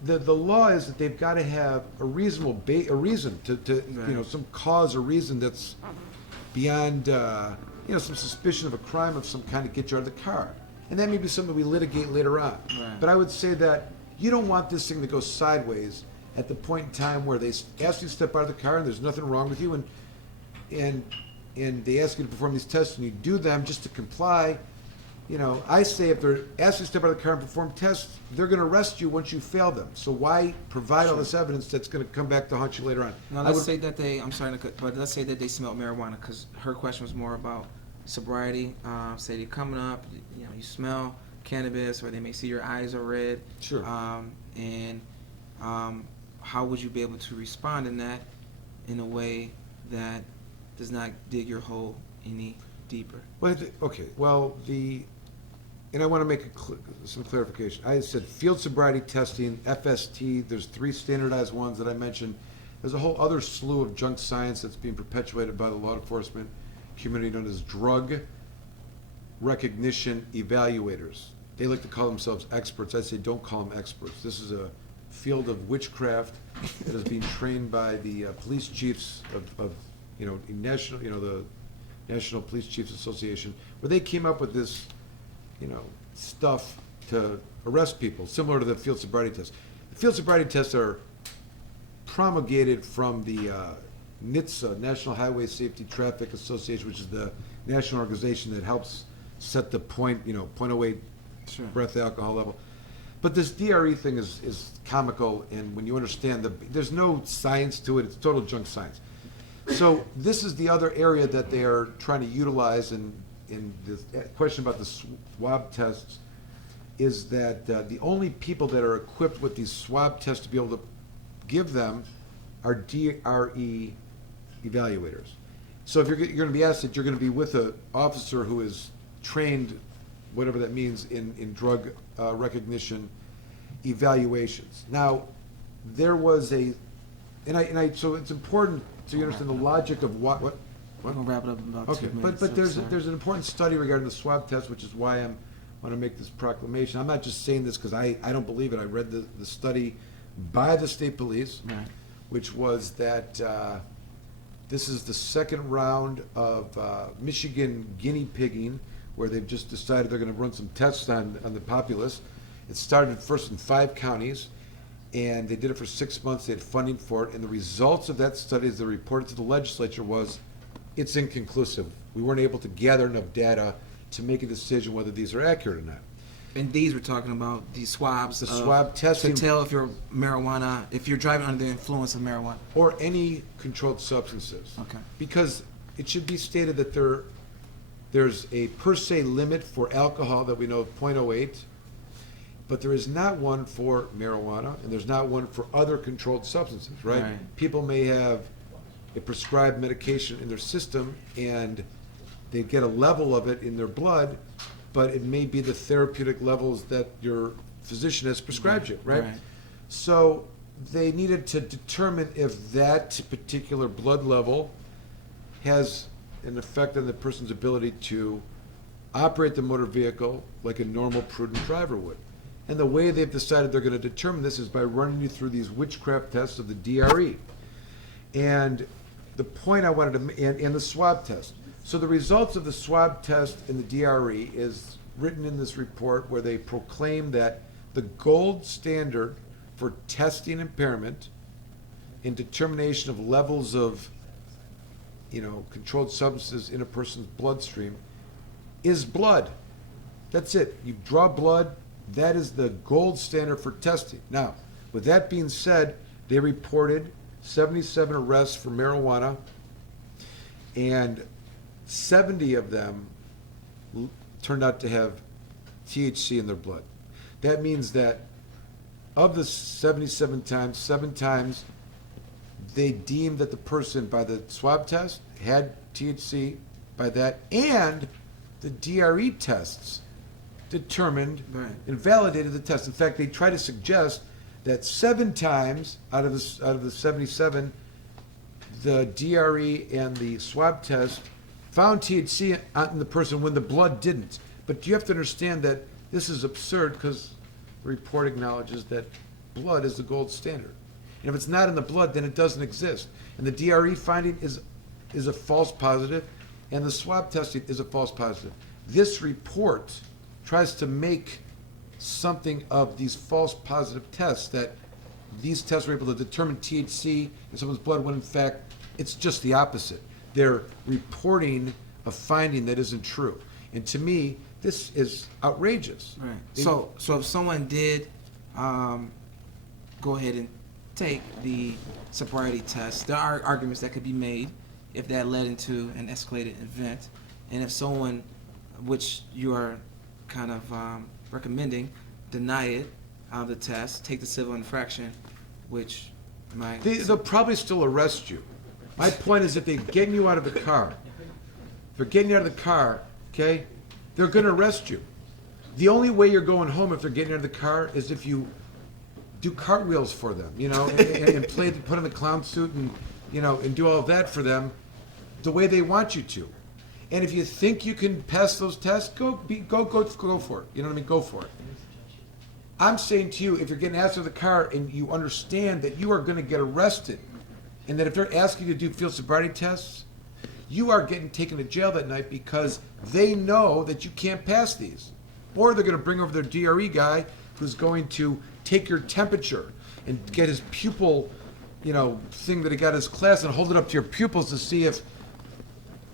The law is that they've got to have a reasonable a reason to Right. Some cause or reason that's beyond some suspicion of a crime of some kind to get you out of the car. And that may be something we litigate later on. Right. But I would say that you don't want this thing to go sideways at the point in time where they ask you to step out of the car and there's nothing wrong with you, and they ask you to perform these tests and you do them just to comply. I say if they're asking you to step out of the car and perform tests, they're going to arrest you once you fail them. So why provide all this evidence that's going to come back to haunt you later on? Now let's say that I'm sorry to cut, but let's say that they smelled marijuana, because her question was more about sobriety. Say they're coming up, you smell cannabis, or they may see your eyes are red. Sure. How would you be able to respond in that in a way that does not dig your hole any deeper? Well, okay. Well, and I want to make some clarification. I said field sobriety testing, FST. There's 3 standardized ones that I mentioned. There's a whole other slew of junk science that's being perpetuated by the law enforcement community known as drug recognition evaluators. They like to call themselves experts. I say don't call them experts. This is a field of witchcraft that is being trained by the police chiefs of national, the National Police Chiefs Association, where they came up with this, stuff to arrest people, similar to the field sobriety test. The field sobriety tests are promulgated from the NHTSA, National Highway Safety Traffic Association, which is the national organization that helps set the 0.08 Sure. breath alcohol level. But this DRE thing is comical, and when you understand there's no science to it, it's total junk science. So this is the other area that they are trying to utilize in the question about the swab tests, is that the only people that are equipped with these swab tests to be able to give them are DRE evaluators. So if you're going to be asked that, you're going to be with an officer who is trained, whatever that means, in drug recognition evaluations. Now, there was a, so it's important so you understand the logic of what. We're gonna wrap it up in about Okay, 2 minutes. but there's an important study regarding the swab test, which is why I want to make this proclamation. I'm not just saying this because I don't believe it. I read the study by the state police, Right. which was that this is the second round of Michigan guinea pigging, where they've just decided they're going to run some tests on the populace. It started first in 5 counties, and they did it for 6 months. They had funding for it, and the results of that study, as they reported to the legislature, was it's inconclusive. We weren't able to gather enough data to make a decision whether these are accurate or not. And these we're talking about these swabs. The swab testing to tell if you're marijuana, if you're driving under the influence of marijuana. or any controlled substances. Okay. Because it should be stated that there's a per se limit for alcohol that we know of 0.08, but there is not one for marijuana, and there's not one for other controlled substances, right? Right. People may have a prescribed medication in their system, and they get a level of it in their blood, but it may be the therapeutic levels that your physician has prescribed you, right? Right. So they needed to determine if that particular blood level has an effect on the person's ability to operate the motor vehicle like a normal, prudent driver would. And the way they've decided they're going to determine this is by running you through these witchcraft tests of the DRE. And the point I wanted to, and the swab test. So the results of the swab test and the DRE is written in this report, where they proclaim that the gold standard for testing impairment in determination of levels of, controlled substances in a person's bloodstream is blood. That's it. You draw blood. That is the gold standard for testing. Now, with that being said, they reported 77 arrests for marijuana, and 70 of them turned out to have THC in their blood. That means that of the 77 times, 7 times they deemed that the person, by the swab test, had THC by that, and the DRE tests determined Right. and validated the test. In fact, they try to suggest that 7 times out of the 77, the DRE and the swab test found THC in the person when the blood didn't. But you have to understand that this is absurd, because the report acknowledges that blood is the gold standard. And if it's not in the blood, then it doesn't exist. And the DRE finding is a false positive, and the swab testing is a false positive. This report tries to make something of these false positive tests, that these tests were able to determine THC in someone's blood, when in fact it's just the opposite. They're reporting a finding that isn't true. And to me, this is outrageous. Right. So if someone did go ahead and take the sobriety test, there are arguments that could be made if that led into an escalated event, and if someone, which you are kind of recommending, deny it of the test, take the civil infraction, which might... They'll probably still arrest you. My point is, if they're getting you out of the car, okay, they're going to arrest you. The only way you're going home if they're getting you out of the car is if you do cartwheels for them, and put on the clown suit and, and do all of that for them the way they want you to. And if you think you can pass those tests, go for it. You know what I mean? Go for it. I'm saying to you, if you're getting asked out of the car and you understand that you are going to get arrested, and that if they're asking you to do field sobriety tests, you are getting taken to jail that night, because they know that you can't pass these. Or they're going to bring over their DRE guy, who's going to take your temperature and get his pupil, thing that he got in his class, and hold it up to your pupils to see if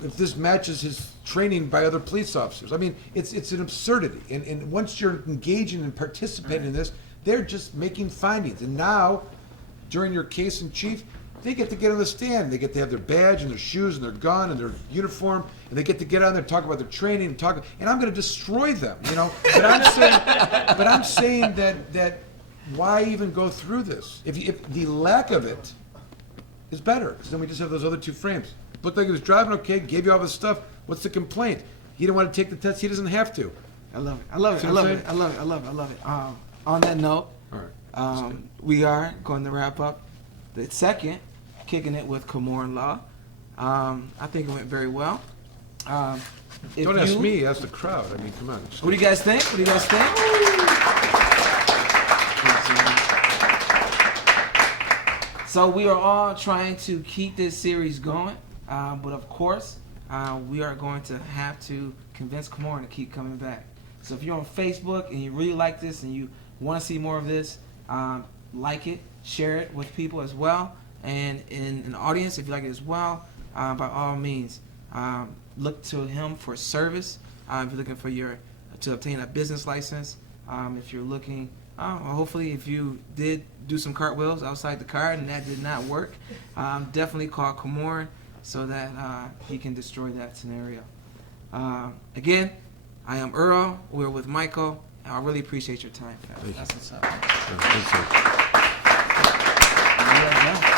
this matches his training by other police officers. I mean, it's an absurdity. And once you're engaging and participating in this, they're just making findings. And now, during your case in chief, they get to get on the stand. They get to have their badge and their shoes and their gun and their uniform, and they get to get on there and talk about their training and I'm going to destroy them, But I'm saying that why even go through this? If the lack of it is better, because then we just have those other 2 frames. Looked like he was driving okay, gave you all this stuff. What's the complaint? He didn't want to take the test. He doesn't have to. I love it. I love it. I love it. I love it. I love it. I love it. On that note, All right. We are going to wrap up the second Kicking It with Komorn Law. I think it went very well. If Don't ask you- me, ask the crowd. I mean, come on. What do you guys think? What do you guys think? So we are all trying to keep this series going, but of course, we are going to have to convince Komorn to keep coming back. So if you're on Facebook and you really like this and you want to see more of this, like it, share it with people as well, and in an audience, if you like it as well, by all means, look to him for service. If you're looking for to obtain a business license, if you're looking, hopefully if you did do some cartwheels outside the car and that did not work, definitely call Komorn so that he can destroy that scenario. Again, I am Earl. We're with Michael. I really appreciate your time, Pat. Thank you. That's what's up. Thank you. Yeah, yeah.